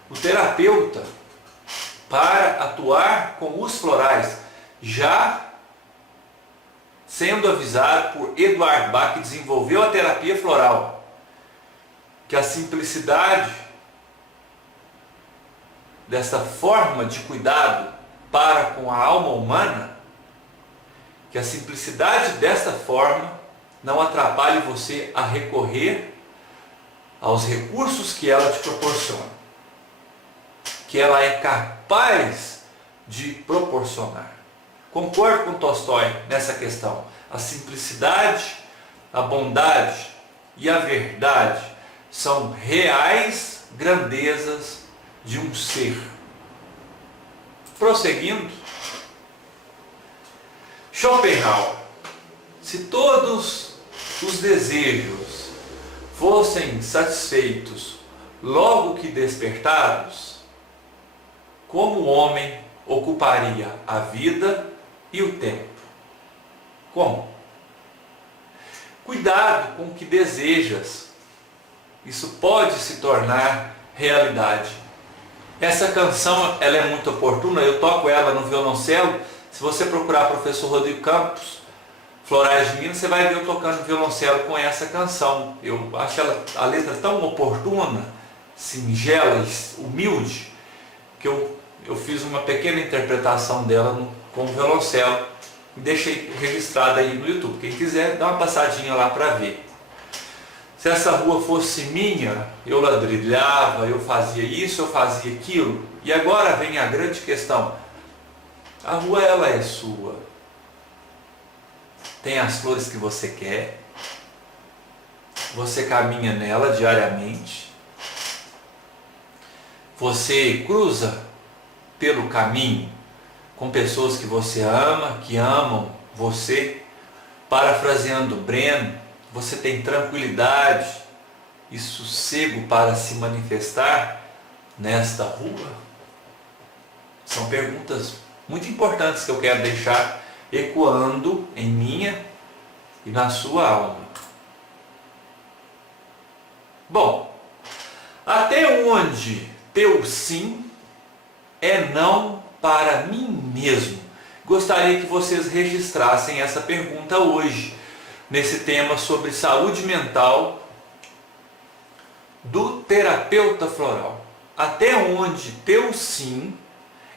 O terapeuta, para atuar com os florais, já sendo avisado por Eduard Bach, que desenvolveu a terapia floral, que a simplicidade dessa forma de cuidado para com a alma humana, que a simplicidade dessa forma não atrapalhe você a recorrer aos recursos que ela te proporciona, que ela é capaz de proporcionar. Concordo com Tolstói nessa questão. A simplicidade, a bondade e a verdade são reais grandezas de um ser. Prosseguindo, Schopenhauer: se todos os desejos fossem satisfeitos logo que despertados, como o homem ocuparia a vida e o tempo? Como? Cuidado com o que desejas. Isso pode se tornar realidade. Essa canção, ela é muito oportuna, eu toco ela no violoncelo. Se você procurar professor Rodrigo Campos, Florais de Minas, você vai ver eu tocando violoncelo com essa canção. Eu acho a letra tão oportuna, singela, humilde, que eu fiz uma pequena interpretação dela com o violoncelo e deixei registrada aí no YouTube. Quem quiser, dá uma passadinha lá para ver. Se essa rua fosse minha, eu ladrilhava, eu fazia isso, eu fazia aquilo. E agora vem a grande questão. A rua, ela é sua. Tem as flores que você quer. Você caminha nela diariamente. Você cruza pelo caminho com pessoas que você ama, que amam você. Parafraseando Breno, você tem tranquilidade e sossego para se manifestar nesta rua? São perguntas muito importantes que eu quero deixar ecoando em minha e na sua alma. Bom, até onde teu sim é não para mim mesmo? Gostaria que vocês registrassem essa pergunta hoje, nesse tema sobre saúde mental do terapeuta floral. Até onde teu sim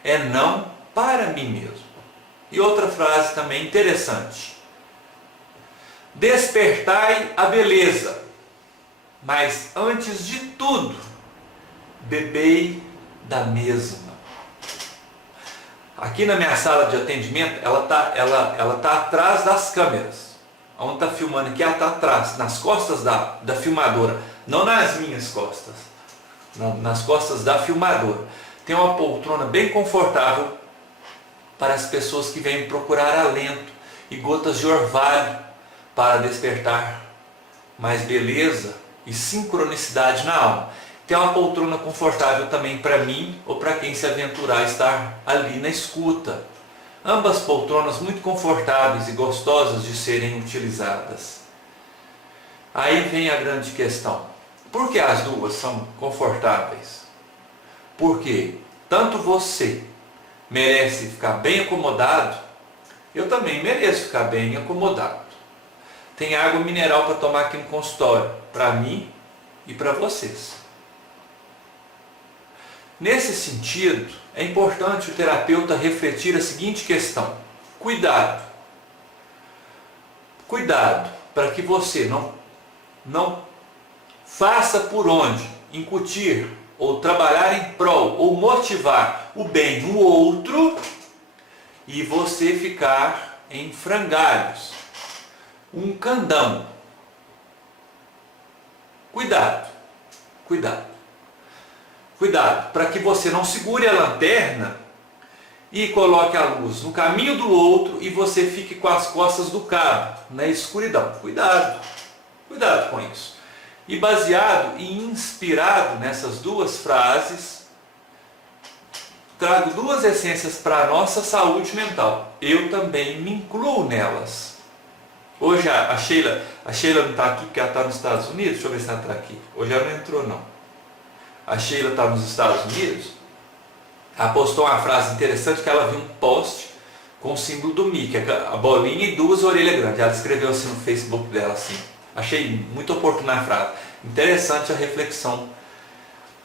é não para mim mesmo? E outra frase também interessante: despertai a beleza, mas antes de tudo, bebei da mesma. Aqui na minha sala de atendimento, ela tá atrás das câmeras. Onde está filmando aqui, ela está atrás, nas costas da filmadora, não nas minhas costas, nas costas da filmadora. Tem uma poltrona bem confortável para as pessoas que vêm procurar alento e gotas de orvalho para despertar mais beleza e sincronicidade na alma. Tem uma poltrona confortável também para mim ou para quem se aventurar a estar ali na escuta. Ambas poltronas muito confortáveis e gostosas de serem utilizadas. Aí vem a grande questão: por que as duas são confortáveis? Porque tanto você merece ficar bem acomodado, eu também mereço ficar bem acomodado. Tem água mineral para tomar aqui no consultório, para mim e para vocês. Nesse sentido, é importante o terapeuta refletir a seguinte questão: cuidado. Cuidado para que você não faça por onde incutir ou trabalhar em prol ou motivar o bem no outro e você ficar em frangalhos, um candão. Cuidado, cuidado, cuidado, para que você não segure a lanterna e coloque a luz no caminho do outro e você fique com as costas do cabo, na escuridão. Cuidado, cuidado com isso. E baseado e inspirado nessas duas frases, trago duas essências para a nossa saúde mental. Eu também me incluo nelas. Hoje a Sheila não está aqui porque ela está nos Estados Unidos. Deixa eu ver se ela está aqui. Hoje ela não entrou não. A Sheila está nos Estados Unidos. Ela postou uma frase interessante que ela viu um post com o símbolo do Mickey, a bolinha e duas orelhas grandes. Ela escreveu assim no Facebook dela assim. Achei muito oportuna a frase. Interessante a reflexão.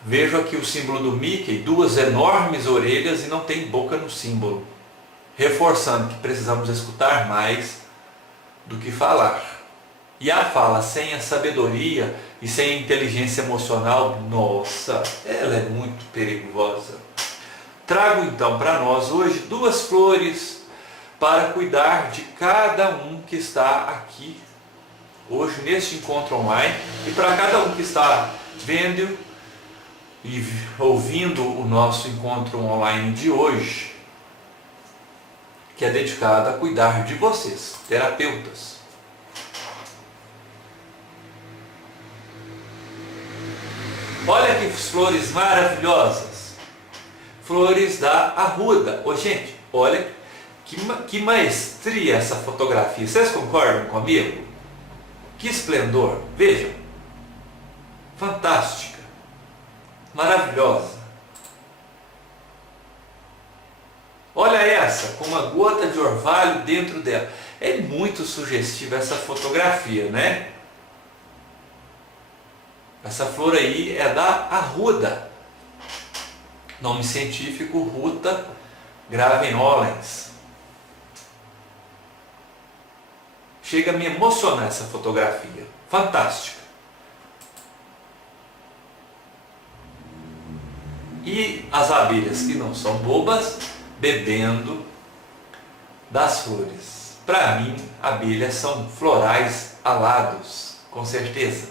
Vejo aqui o símbolo do Mickey, duas enormes orelhas e não tem boca no símbolo. Reforçando que precisamos escutar mais do que falar. E a fala sem a sabedoria e sem a inteligência emocional, nossa, ela é muito perigosa. Trago então para nós hoje duas flores para cuidar de cada um que está aqui hoje neste encontro online e para cada um que está vendo e ouvindo o nosso encontro online de hoje, que é dedicado a cuidar de vocês, terapeutas. Olha que flores maravilhosas, flores da arruda. Ô gente, olha que maestria essa fotografia, vocês concordam comigo? Que esplendor, vejam, fantástica, maravilhosa. Olha essa, com uma gota de orvalho dentro dela. É muito sugestiva essa fotografia, né? Essa flor aí é da arruda. Nome científico, Ruta graveolens. Chega a me emocionar essa fotografia. Fantástica. E as abelhas que não são bobas, bebendo das flores. Para mim, abelhas são florais alados, com certeza.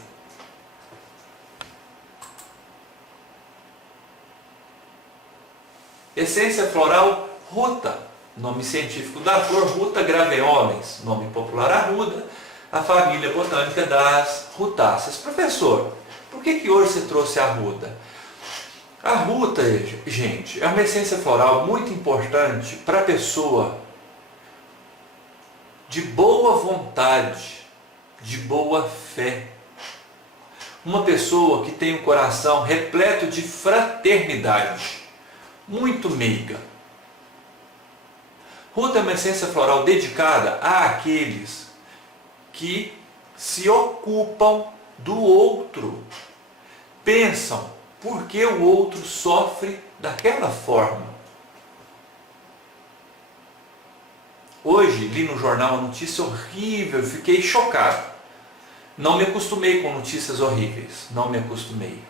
Essência floral Ruta, nome científico da flor Ruta graveolens, nome popular arruda, a família botânica das rutáceas. Professor, por que hoje você trouxe a arruda? A ruta, gente, é uma essência floral muito importante para a pessoa de boa vontade, de boa fé. Uma pessoa que tem um coração repleto de fraternidade, muito meiga. Ruta é uma essência floral dedicada àqueles que se ocupam do outro, pensam por que o outro sofre daquela forma. Hoje li no jornal uma notícia horrível e fiquei chocado. Não me acostumei com notícias horríveis, não me acostumei.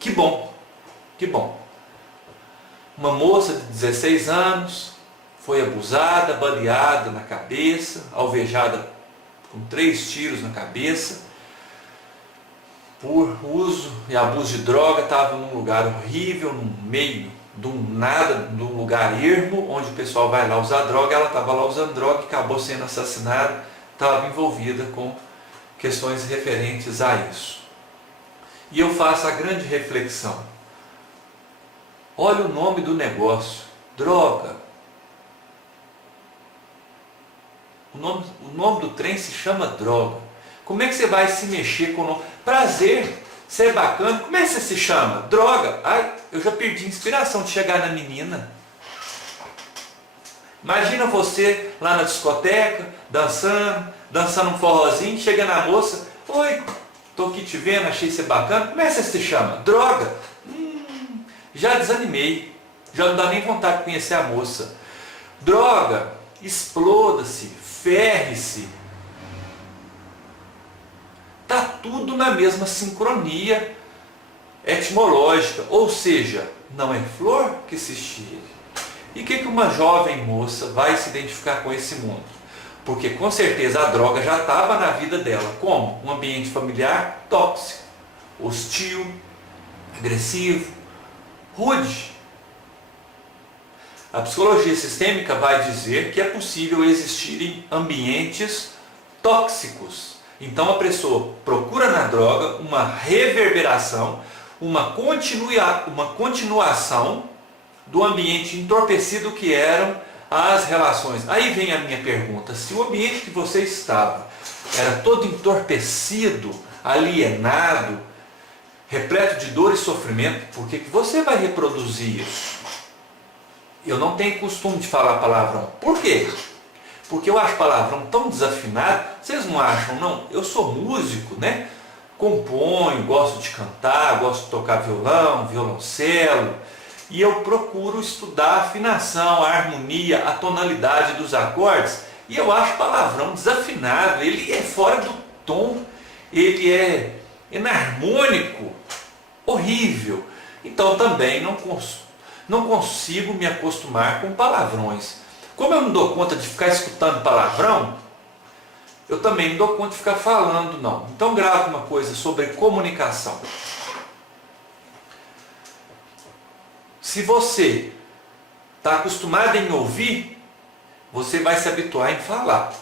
Que bom, que bom. Uma moça de 16 anos foi abusada, baleada na cabeça, alvejada com 3 tiros na cabeça, por uso e abuso de droga. Estava num lugar horrível, no meio de um nada, de um lugar ermo, onde o pessoal vai lá usar droga. Ela estava lá usando droga e acabou sendo assassinada, estava envolvida com questões referentes a isso. E eu faço a grande reflexão. Olha o nome do negócio, droga. O nome do trem se chama droga. Como é que você vai se mexer com o nome? Prazer, ser bacana. Como é que você se chama? Droga. Ai, eu já perdi a inspiração de chegar na menina. Imagina você lá na discoteca, dançando um forrozinho, chega na moça. Oi, tô aqui te vendo, achei você bacana. Como é que você se chama? Droga. Já desanimei. Já não dá nem vontade de conhecer a moça. Droga, exploda-se, ferre-se. Tá tudo na mesma sincronia. etimológica, ou seja, não é flor que se cheire. E o que uma jovem moça vai se identificar com esse mundo? Porque com certeza a droga já estava na vida dela. Como? Um ambiente familiar tóxico, hostil, agressivo, rude. A psicologia sistêmica vai dizer que é possível existirem ambientes tóxicos. Então a pessoa procura na droga uma reverberação, uma continuação do ambiente entorpecido que eram as relações. Aí vem a minha pergunta: se o ambiente que você estava era todo entorpecido, alienado, repleto de dor e sofrimento, por que você vai reproduzir isso? Eu não tenho costume de falar palavrão. Por quê? Porque eu acho palavrão tão desafinado. Vocês não acham, não? Eu sou músico, né? Componho, gosto de cantar, gosto de tocar violão, violoncelo. E eu procuro estudar a afinação, a harmonia, a tonalidade dos acordes. E eu acho palavrão desafinado. Ele é fora do tom. Ele é inarmônico. Horrível. Então também não consigo me acostumar com palavrões. Como eu não dou conta de ficar escutando palavrão, eu também não dou conta de ficar falando, não. Então gravo uma coisa sobre comunicação. Se você está acostumado em ouvir, você vai se habituar em falar.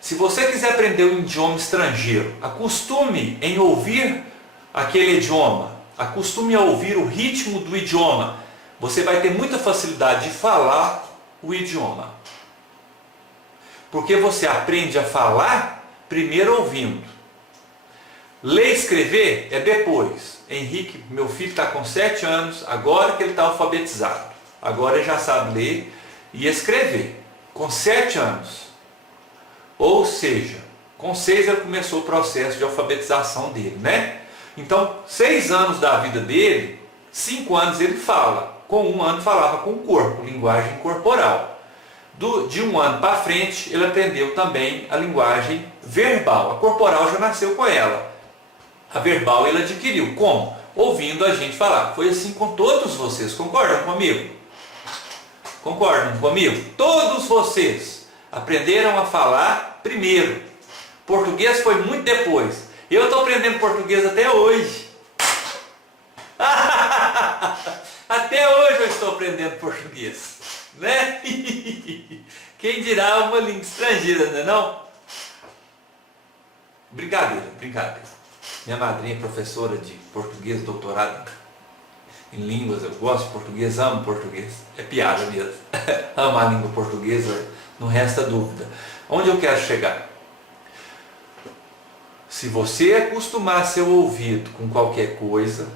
Se você quiser aprender um idioma estrangeiro, acostume em ouvir aquele idioma. Acostume a ouvir o ritmo do idioma. Você vai ter muita facilidade de falar o idioma. Porque você aprende a falar primeiro ouvindo. Ler e escrever é depois. Henrique, meu filho está com 7 anos, agora que ele está alfabetizado. Agora ele já sabe ler e escrever. Com 7 anos. Ou seja, com 6 ele começou o processo de alfabetização dele, né? Então, 6 anos da vida dele, 5 anos ele fala. Com 1 ano falava com o corpo, linguagem corporal. De 1 ano para frente, ele aprendeu também a linguagem verbal. A corporal já nasceu com ela. A verbal ele adquiriu. Como? Ouvindo a gente falar. Foi assim com todos vocês. Concordam comigo? Concordam comigo? Todos vocês aprenderam a falar primeiro. Português foi muito depois. Eu estou aprendendo português até hoje. Até hoje eu estou aprendendo português. Né? Quem dirá uma língua estrangeira, não é não? Brincadeira, brincadeira. Minha madrinha é professora de português, doutorado em línguas. Eu gosto de português, amo português. É piada mesmo. Amo a língua portuguesa, não resta dúvida. Onde eu quero chegar? Se você acostumar seu ouvido com qualquer coisa,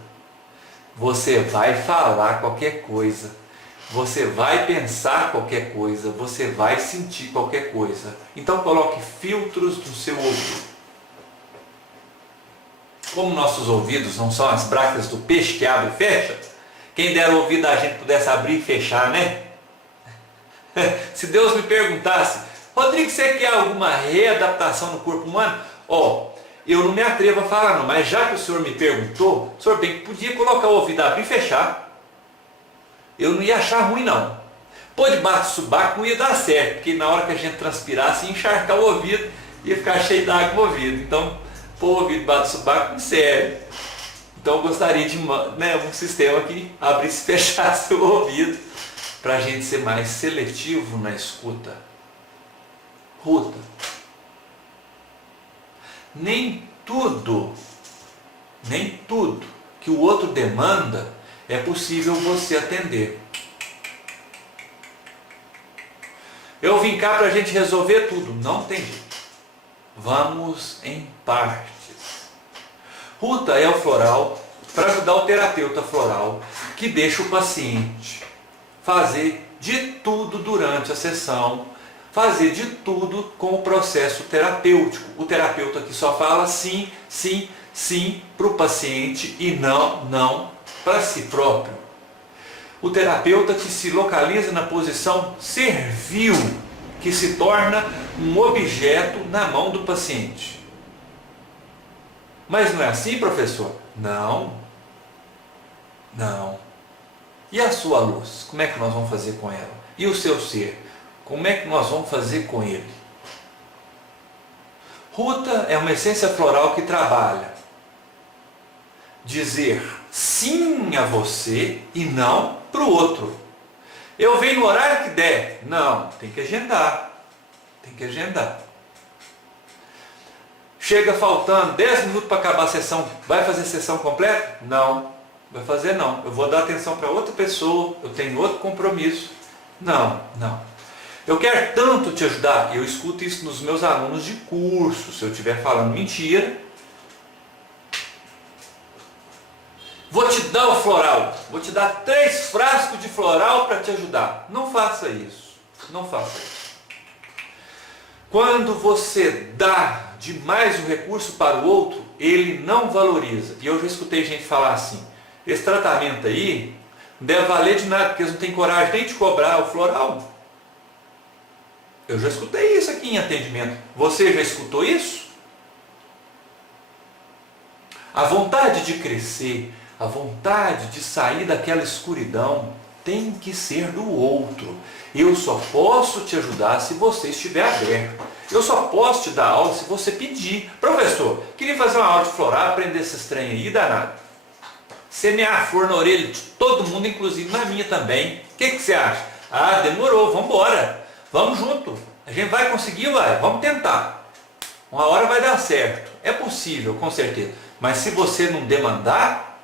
você vai falar qualquer coisa, você vai pensar qualquer coisa, você vai sentir qualquer coisa. Então coloque filtros no seu ouvido. Como nossos ouvidos não são as bracas do peixe que abre e fecha, quem dera o ouvido a gente pudesse abrir e fechar, né? Se Deus me perguntasse: Rodrigo, você quer alguma readaptação no corpo humano? Eu não me atrevo a falar não, mas já que o senhor me perguntou, o senhor bem que podia colocar o ouvido, abrir e fechar. Eu não ia achar ruim não. Pô, debaixo do subaco não ia dar certo, porque na hora que a gente transpirasse, ia encharcar o ouvido, ia ficar cheio d'água o ouvido. Então, pô, o ouvido debaixo do subaco não serve. Então eu gostaria de um sistema que abrisse e fechasse o ouvido, para a gente ser mais seletivo na escuta. Ruta. Nem tudo que o outro demanda é possível você atender. Eu vim cá para a gente resolver tudo. Não tem jeito. Vamos em partes. Ruta é o floral para ajudar o terapeuta floral, que deixa o paciente fazer de tudo durante a sessão, fazer de tudo com o processo terapêutico. O terapeuta que só fala sim, sim, sim para o paciente e não, não para si próprio. O terapeuta que se localiza na posição servil, que se torna um objeto na mão do paciente. Mas não é assim, professor? Não. Não. E a sua luz? Como é que nós vamos fazer com ela? E o seu ser? Como é que nós vamos fazer com ele? Ruta é uma essência floral que trabalha dizer sim a você e não para o outro. Eu venho no horário que der. Não, tem que agendar. Tem que agendar. Chega faltando 10 minutos para acabar a sessão. Vai fazer sessão completa? Não. Vai fazer não. Eu vou dar atenção para outra pessoa. Eu tenho outro compromisso. Não, não. Eu quero tanto te ajudar. Eu escuto isso nos meus alunos de curso. Se eu estiver falando mentira, vou te dar o floral. Vou te dar 3 frascos de floral para te ajudar. Não faça isso. Não faça isso. Quando você dá demais o recurso para o outro, ele não valoriza. E eu já escutei gente falar assim, esse tratamento aí não deve valer de nada, porque eles não têm coragem nem de cobrar o floral. Eu já escutei isso aqui em atendimento. Você já escutou isso? A vontade de crescer, a vontade de sair daquela escuridão tem que ser do outro. Eu só posso te ajudar se você estiver aberto. Eu só posso te dar aula se você pedir. Professor, queria fazer uma aula de floral, aprender esses trem aí, danado. Semear a flor na orelha de todo mundo, inclusive na minha também. O que você acha? Ah, demorou, vamos embora. Vamos junto. A gente vai conseguir, vai. Vamos tentar. Uma hora vai dar certo. É possível, com certeza. Mas se você não demandar,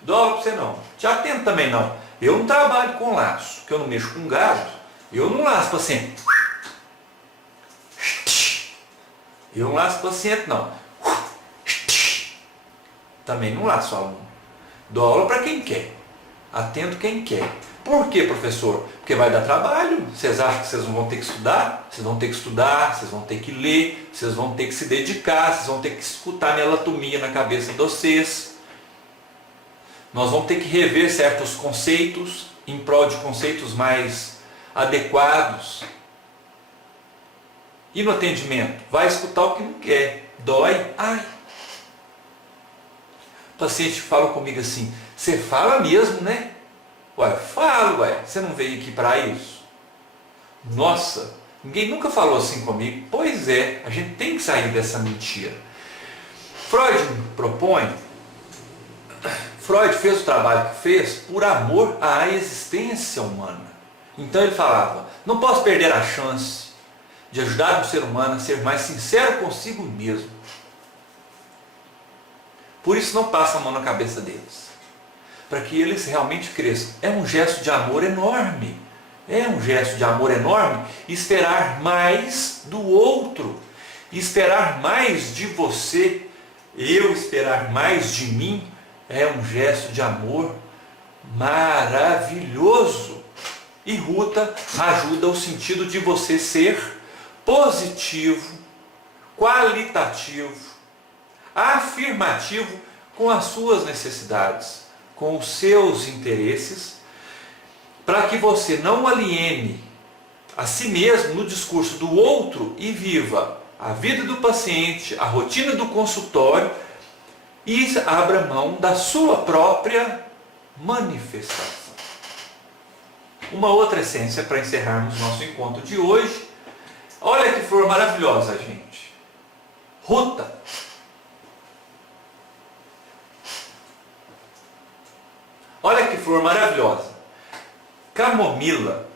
dou aula para você não. Te atendo também não. Eu não trabalho com laço, porque eu não mexo com gado. Eu não laço paciente. Eu não laço paciente não. Também não laço aluno. Dou aula para quem quer. Atendo quem quer. Por quê, professor? Porque vai dar trabalho. Vocês acham que vocês não vão ter que estudar? Vocês vão ter que estudar, vocês vão ter que ler, vocês vão ter que se dedicar, vocês vão ter que escutar melatomia na cabeça de vocês. Nós vamos ter que rever certos conceitos em prol de conceitos mais adequados. E no atendimento? Vai escutar o que não quer. Dói? Ai. O paciente fala comigo assim, você fala mesmo, né? Ué, falo, ué. Você não veio aqui para isso? Nossa, ninguém nunca falou assim comigo. Pois é, a gente tem que sair dessa mentira. Freud fez o trabalho que fez por amor à existência humana. Então ele falava, não posso perder a chance de ajudar um ser humano a ser mais sincero consigo mesmo. Por isso não passa a mão na cabeça deles. Para que eles realmente cresçam. É um gesto de amor enorme. É um gesto de amor enorme esperar mais do outro. Esperar mais de você. Eu esperar mais de mim. É um gesto de amor maravilhoso. E Ruta ajuda o sentido de você ser positivo, qualitativo, afirmativo com as suas necessidades, com os seus interesses, para que você não aliene a si mesmo no discurso do outro e viva a vida do paciente, a rotina do consultório e abra mão da sua própria manifestação. Uma outra essência para encerrarmos nosso encontro de hoje. Olha que flor maravilhosa, gente. Ruta. Olha que flor maravilhosa. Camomila.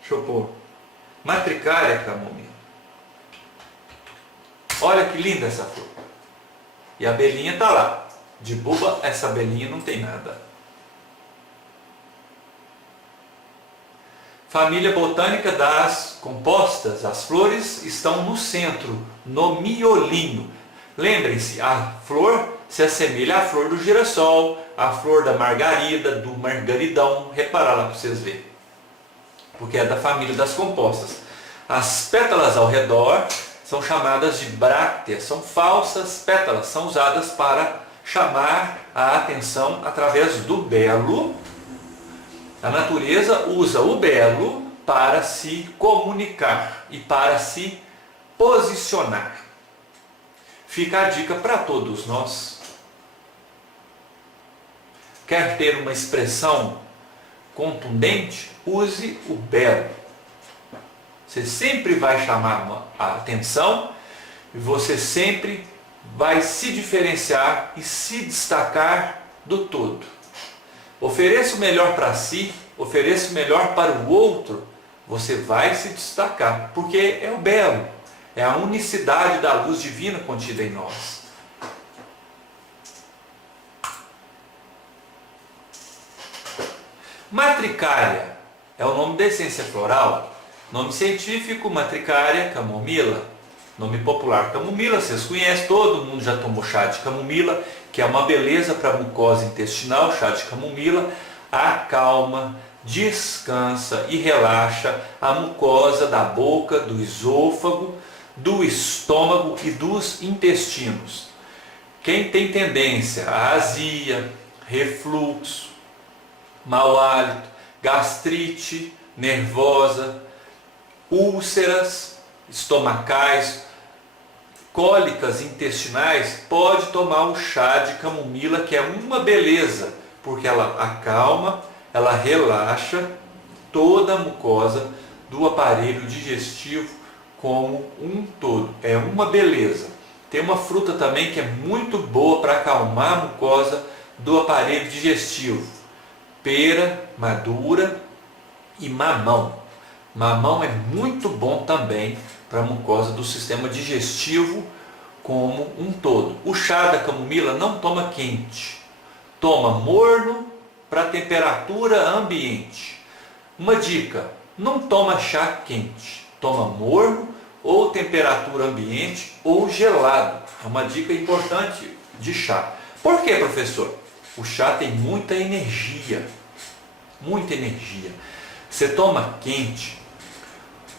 Deixa eu pôr. Matricária camomila. Olha que linda essa flor. E a abelhinha está lá. De boba, essa abelhinha não tem nada. Família botânica das compostas, as flores estão no centro, no miolinho. Lembrem-se, a flor se assemelha à flor do girassol, à flor da margarida, do margaridão. Repara lá para vocês verem. Porque é da família das compostas. As pétalas ao redor são chamadas de brácteas, são falsas pétalas, são usadas para chamar a atenção através do belo. A natureza usa o belo para se comunicar e para se posicionar. Fica a dica para todos nós. quer ter uma expressão contundente, use o belo. Você sempre vai chamar a atenção e você sempre vai se diferenciar e se destacar do todo. Ofereça o melhor para si, ofereça o melhor para o outro, você vai se destacar, porque é o belo, é a unicidade da luz divina contida em nós. Matricária é o nome da essência floral. Nome científico, Matricária camomila. Nome popular, camomila, vocês conhecem, todo mundo já tomou chá de camomila, que é uma beleza para a mucosa intestinal. Chá de camomila acalma, descansa e relaxa a mucosa da boca, do esôfago, do estômago e dos intestinos. Quem tem tendência a azia, refluxo, mau hálito, gastrite nervosa, úlceras estomacais, cólicas intestinais, pode tomar o chá de camomila, que é uma beleza, porque ela acalma, ela relaxa toda a mucosa do aparelho digestivo como um todo. É uma beleza. Tem uma fruta também que é muito boa para acalmar a mucosa do aparelho digestivo: pera madura e mamão. Mamão é muito bom também para a mucosa do sistema digestivo como um todo. O chá da camomila não toma quente, toma morno para temperatura ambiente. Uma dica: não toma chá quente, toma morno ou temperatura ambiente ou gelado. É uma dica importante de chá. Por quê, professor? O chá tem muita energia, muita energia. Você toma quente,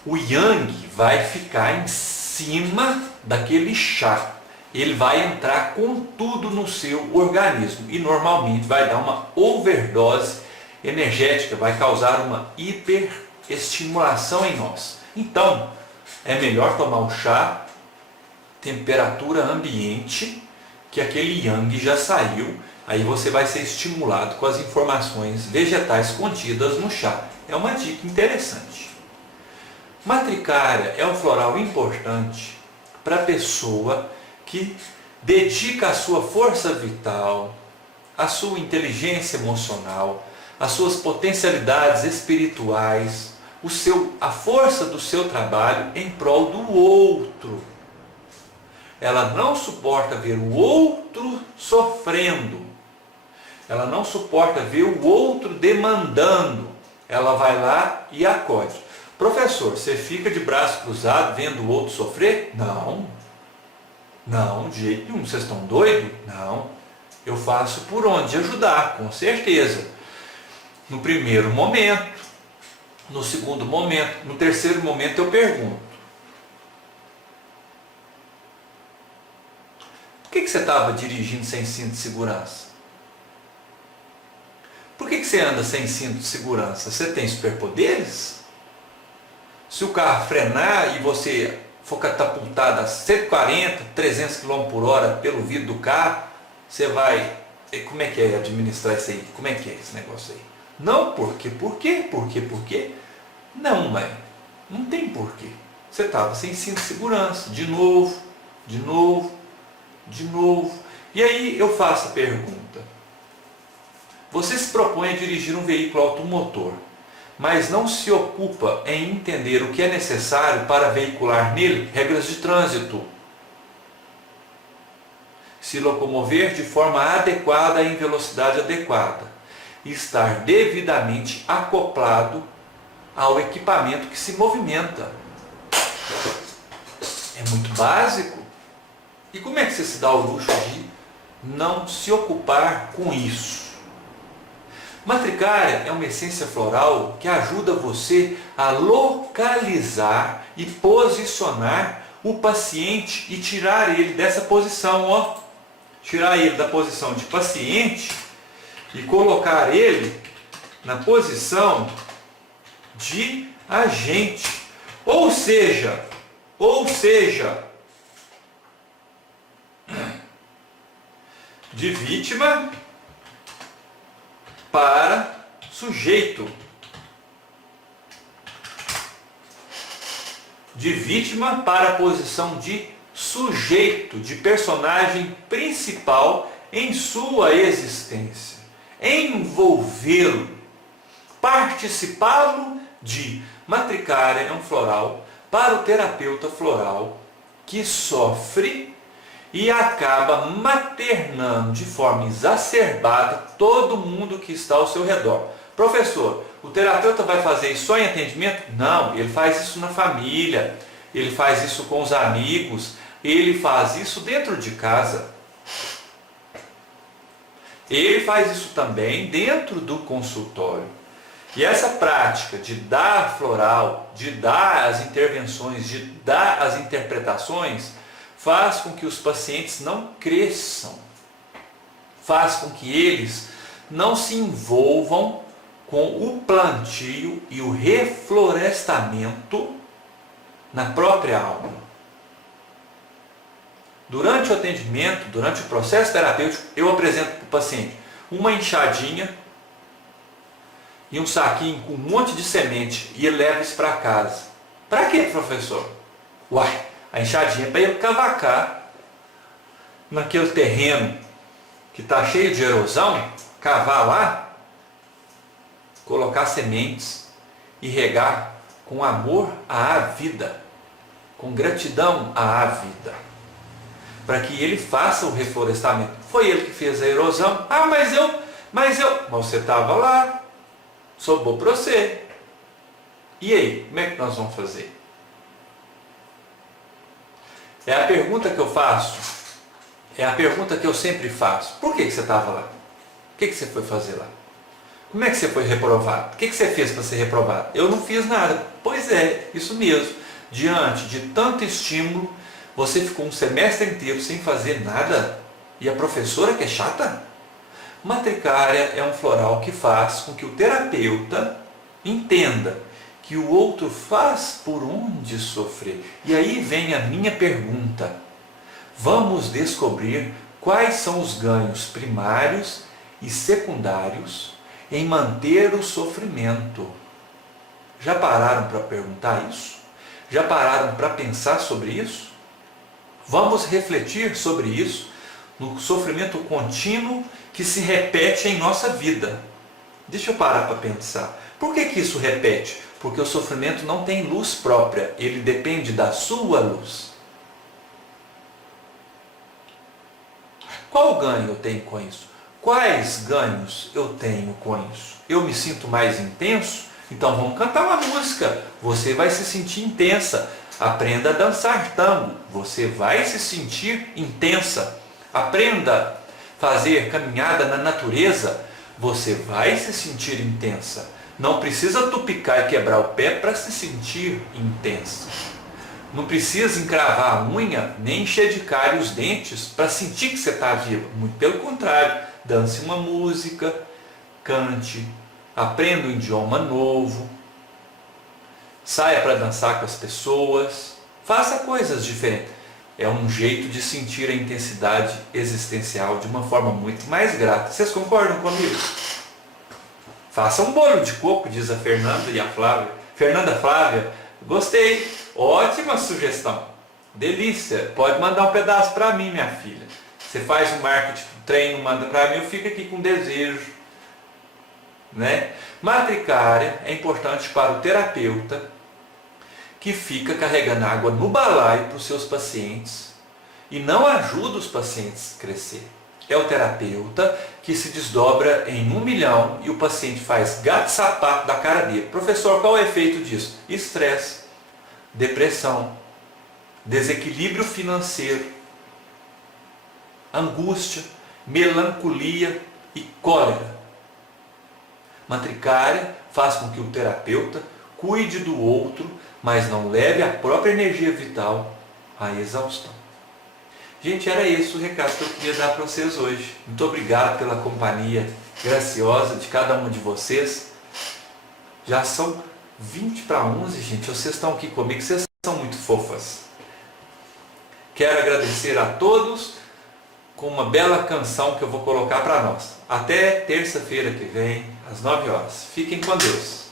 o yang vai ficar em cima daquele chá. Ele vai entrar com tudo no seu organismo e normalmente vai dar uma overdose energética, vai causar uma hiperestimulação em nós. Então, é melhor tomar o chá temperatura ambiente, que aquele yang já saiu, aí você vai ser estimulado com as informações vegetais contidas no chá. É uma dica interessante. Matricária é um floral importante para a pessoa que dedica a sua força vital, a sua inteligência emocional, as suas potencialidades espirituais, a força do seu trabalho em prol do outro. Ela não suporta ver o outro sofrendo. Ela não suporta ver o outro demandando. Ela vai lá e acode. Professor, você fica de braço cruzado vendo o outro sofrer? Não. Não, de jeito nenhum. Vocês estão doidos? Não. Eu faço por onde ajudar, com certeza. No primeiro momento, no segundo momento, no terceiro momento eu pergunto: por que você estava dirigindo sem cinto de segurança? Por que você anda sem cinto de segurança? Você tem superpoderes? Se o carro frenar e você for catapultado a 140, 300 km por hora pelo vidro do carro, você vai... Como é que é administrar isso aí? Como é que é esse negócio aí? Não, por quê? Por quê? Por quê? Por quê? Não, mãe. Não tem porquê. Você estava sem cinto de segurança. De novo, de novo, de novo. E aí eu faço a pergunta: você se propõe a dirigir um veículo automotor, mas não se ocupa em entender o que é necessário para veicular nele regras de trânsito, se locomover de forma adequada em velocidade adequada, e estar devidamente acoplado ao equipamento que se movimenta. É muito básico. E como é que você se dá o luxo de não se ocupar com isso? Matricária é uma essência floral que ajuda você a localizar e posicionar o paciente e tirar ele dessa posição, ó. Tirar ele da posição de paciente e colocar ele na posição de agente. Ou seja, de vítima para sujeito, de vítima para a posição de sujeito, de personagem principal em sua existência, envolvê-lo, participá-lo de. Matricária é um floral para o terapeuta floral que sofre e acaba maternando de forma exacerbada todo mundo que está ao seu redor. Professor, o terapeuta vai fazer isso só em atendimento? Não, ele faz isso na família, ele faz isso com os amigos, ele faz isso dentro de casa. Ele faz isso também dentro do consultório. E essa prática de dar floral, de dar as intervenções, de dar as interpretações, faz com que os pacientes não cresçam, faz com que eles não se envolvam com o plantio e o reflorestamento na própria alma. Durante o atendimento, durante o processo terapêutico, eu apresento para o paciente uma enxadinha e um saquinho com um monte de semente e ele leva isso para casa. Para quê, professor? Uai, a enxadinha é para ele cavacar naquele terreno que está cheio de erosão, cavar lá, colocar sementes e regar com amor à vida, com gratidão à vida, para que ele faça o reflorestamento. Foi ele que fez a erosão. Ah, mas você estava lá, sobrou para você. E aí, como é que nós vamos fazer? É a pergunta que eu faço, é a pergunta que eu sempre faço. Por que você estava lá? O que você foi fazer lá? Como é que você foi reprovado? O que você fez para ser reprovado? Eu não fiz nada. Pois é, isso mesmo. Diante de tanto estímulo, você ficou um semestre inteiro sem fazer nada? E a professora que é chata? Matricária é um floral que faz com que o terapeuta entenda que o outro faz por onde sofrer. E aí vem a minha pergunta. Vamos descobrir quais são os ganhos primários e secundários em manter o sofrimento. Já pararam para perguntar isso? Já pararam para pensar sobre isso? Vamos refletir sobre isso no sofrimento contínuo que se repete em nossa vida. Deixa eu parar para pensar. Por que isso repete? Porque o sofrimento não tem luz própria, ele depende da sua luz. Qual ganho eu tenho com isso? Quais ganhos eu tenho com isso? Eu me sinto mais intenso? Então vamos cantar uma música. Você vai se sentir intensa. Aprenda a dançar tango. Você vai se sentir intensa. Aprenda a fazer caminhada na natureza. Você vai se sentir intensa. Não precisa tupicar e quebrar o pé para se sentir intensa. Não precisa encravar a unha, nem encher de cárie os dentes para sentir que você está viva. Muito pelo contrário. Dance uma música, cante, aprenda um idioma novo, saia para dançar com as pessoas, faça coisas diferentes. É um jeito de sentir a intensidade existencial de uma forma muito mais grata. Vocês concordam comigo? Faça um bolo de coco, diz a Fernanda e a Flávia. Fernanda, Flávia, gostei, ótima sugestão, delícia, pode mandar um pedaço para mim, minha filha. Você faz um marketing, treino, manda para mim, eu fico aqui com desejo. Né? Matricária é importante para o terapeuta que fica carregando água no balaio para os seus pacientes e não ajuda os pacientes a crescer. É o terapeuta que se desdobra em 1 milhão e o paciente faz gato-sapato da cara dele. Professor, qual é o efeito disso? Estresse, depressão, desequilíbrio financeiro, angústia, melancolia e cólera. Matricária faz com que o terapeuta cuide do outro, mas não leve a própria energia vital à exaustão. Gente, era esse o recado que eu queria dar para vocês hoje. Muito obrigado pela companhia graciosa de cada um de vocês. Já são 20 para 11, gente. Vocês estão aqui comigo, vocês são muito fofas. Quero agradecer a todos. com uma bela canção que eu vou colocar para nós. Até terça-feira que vem, às 9 horas. Fiquem com Deus.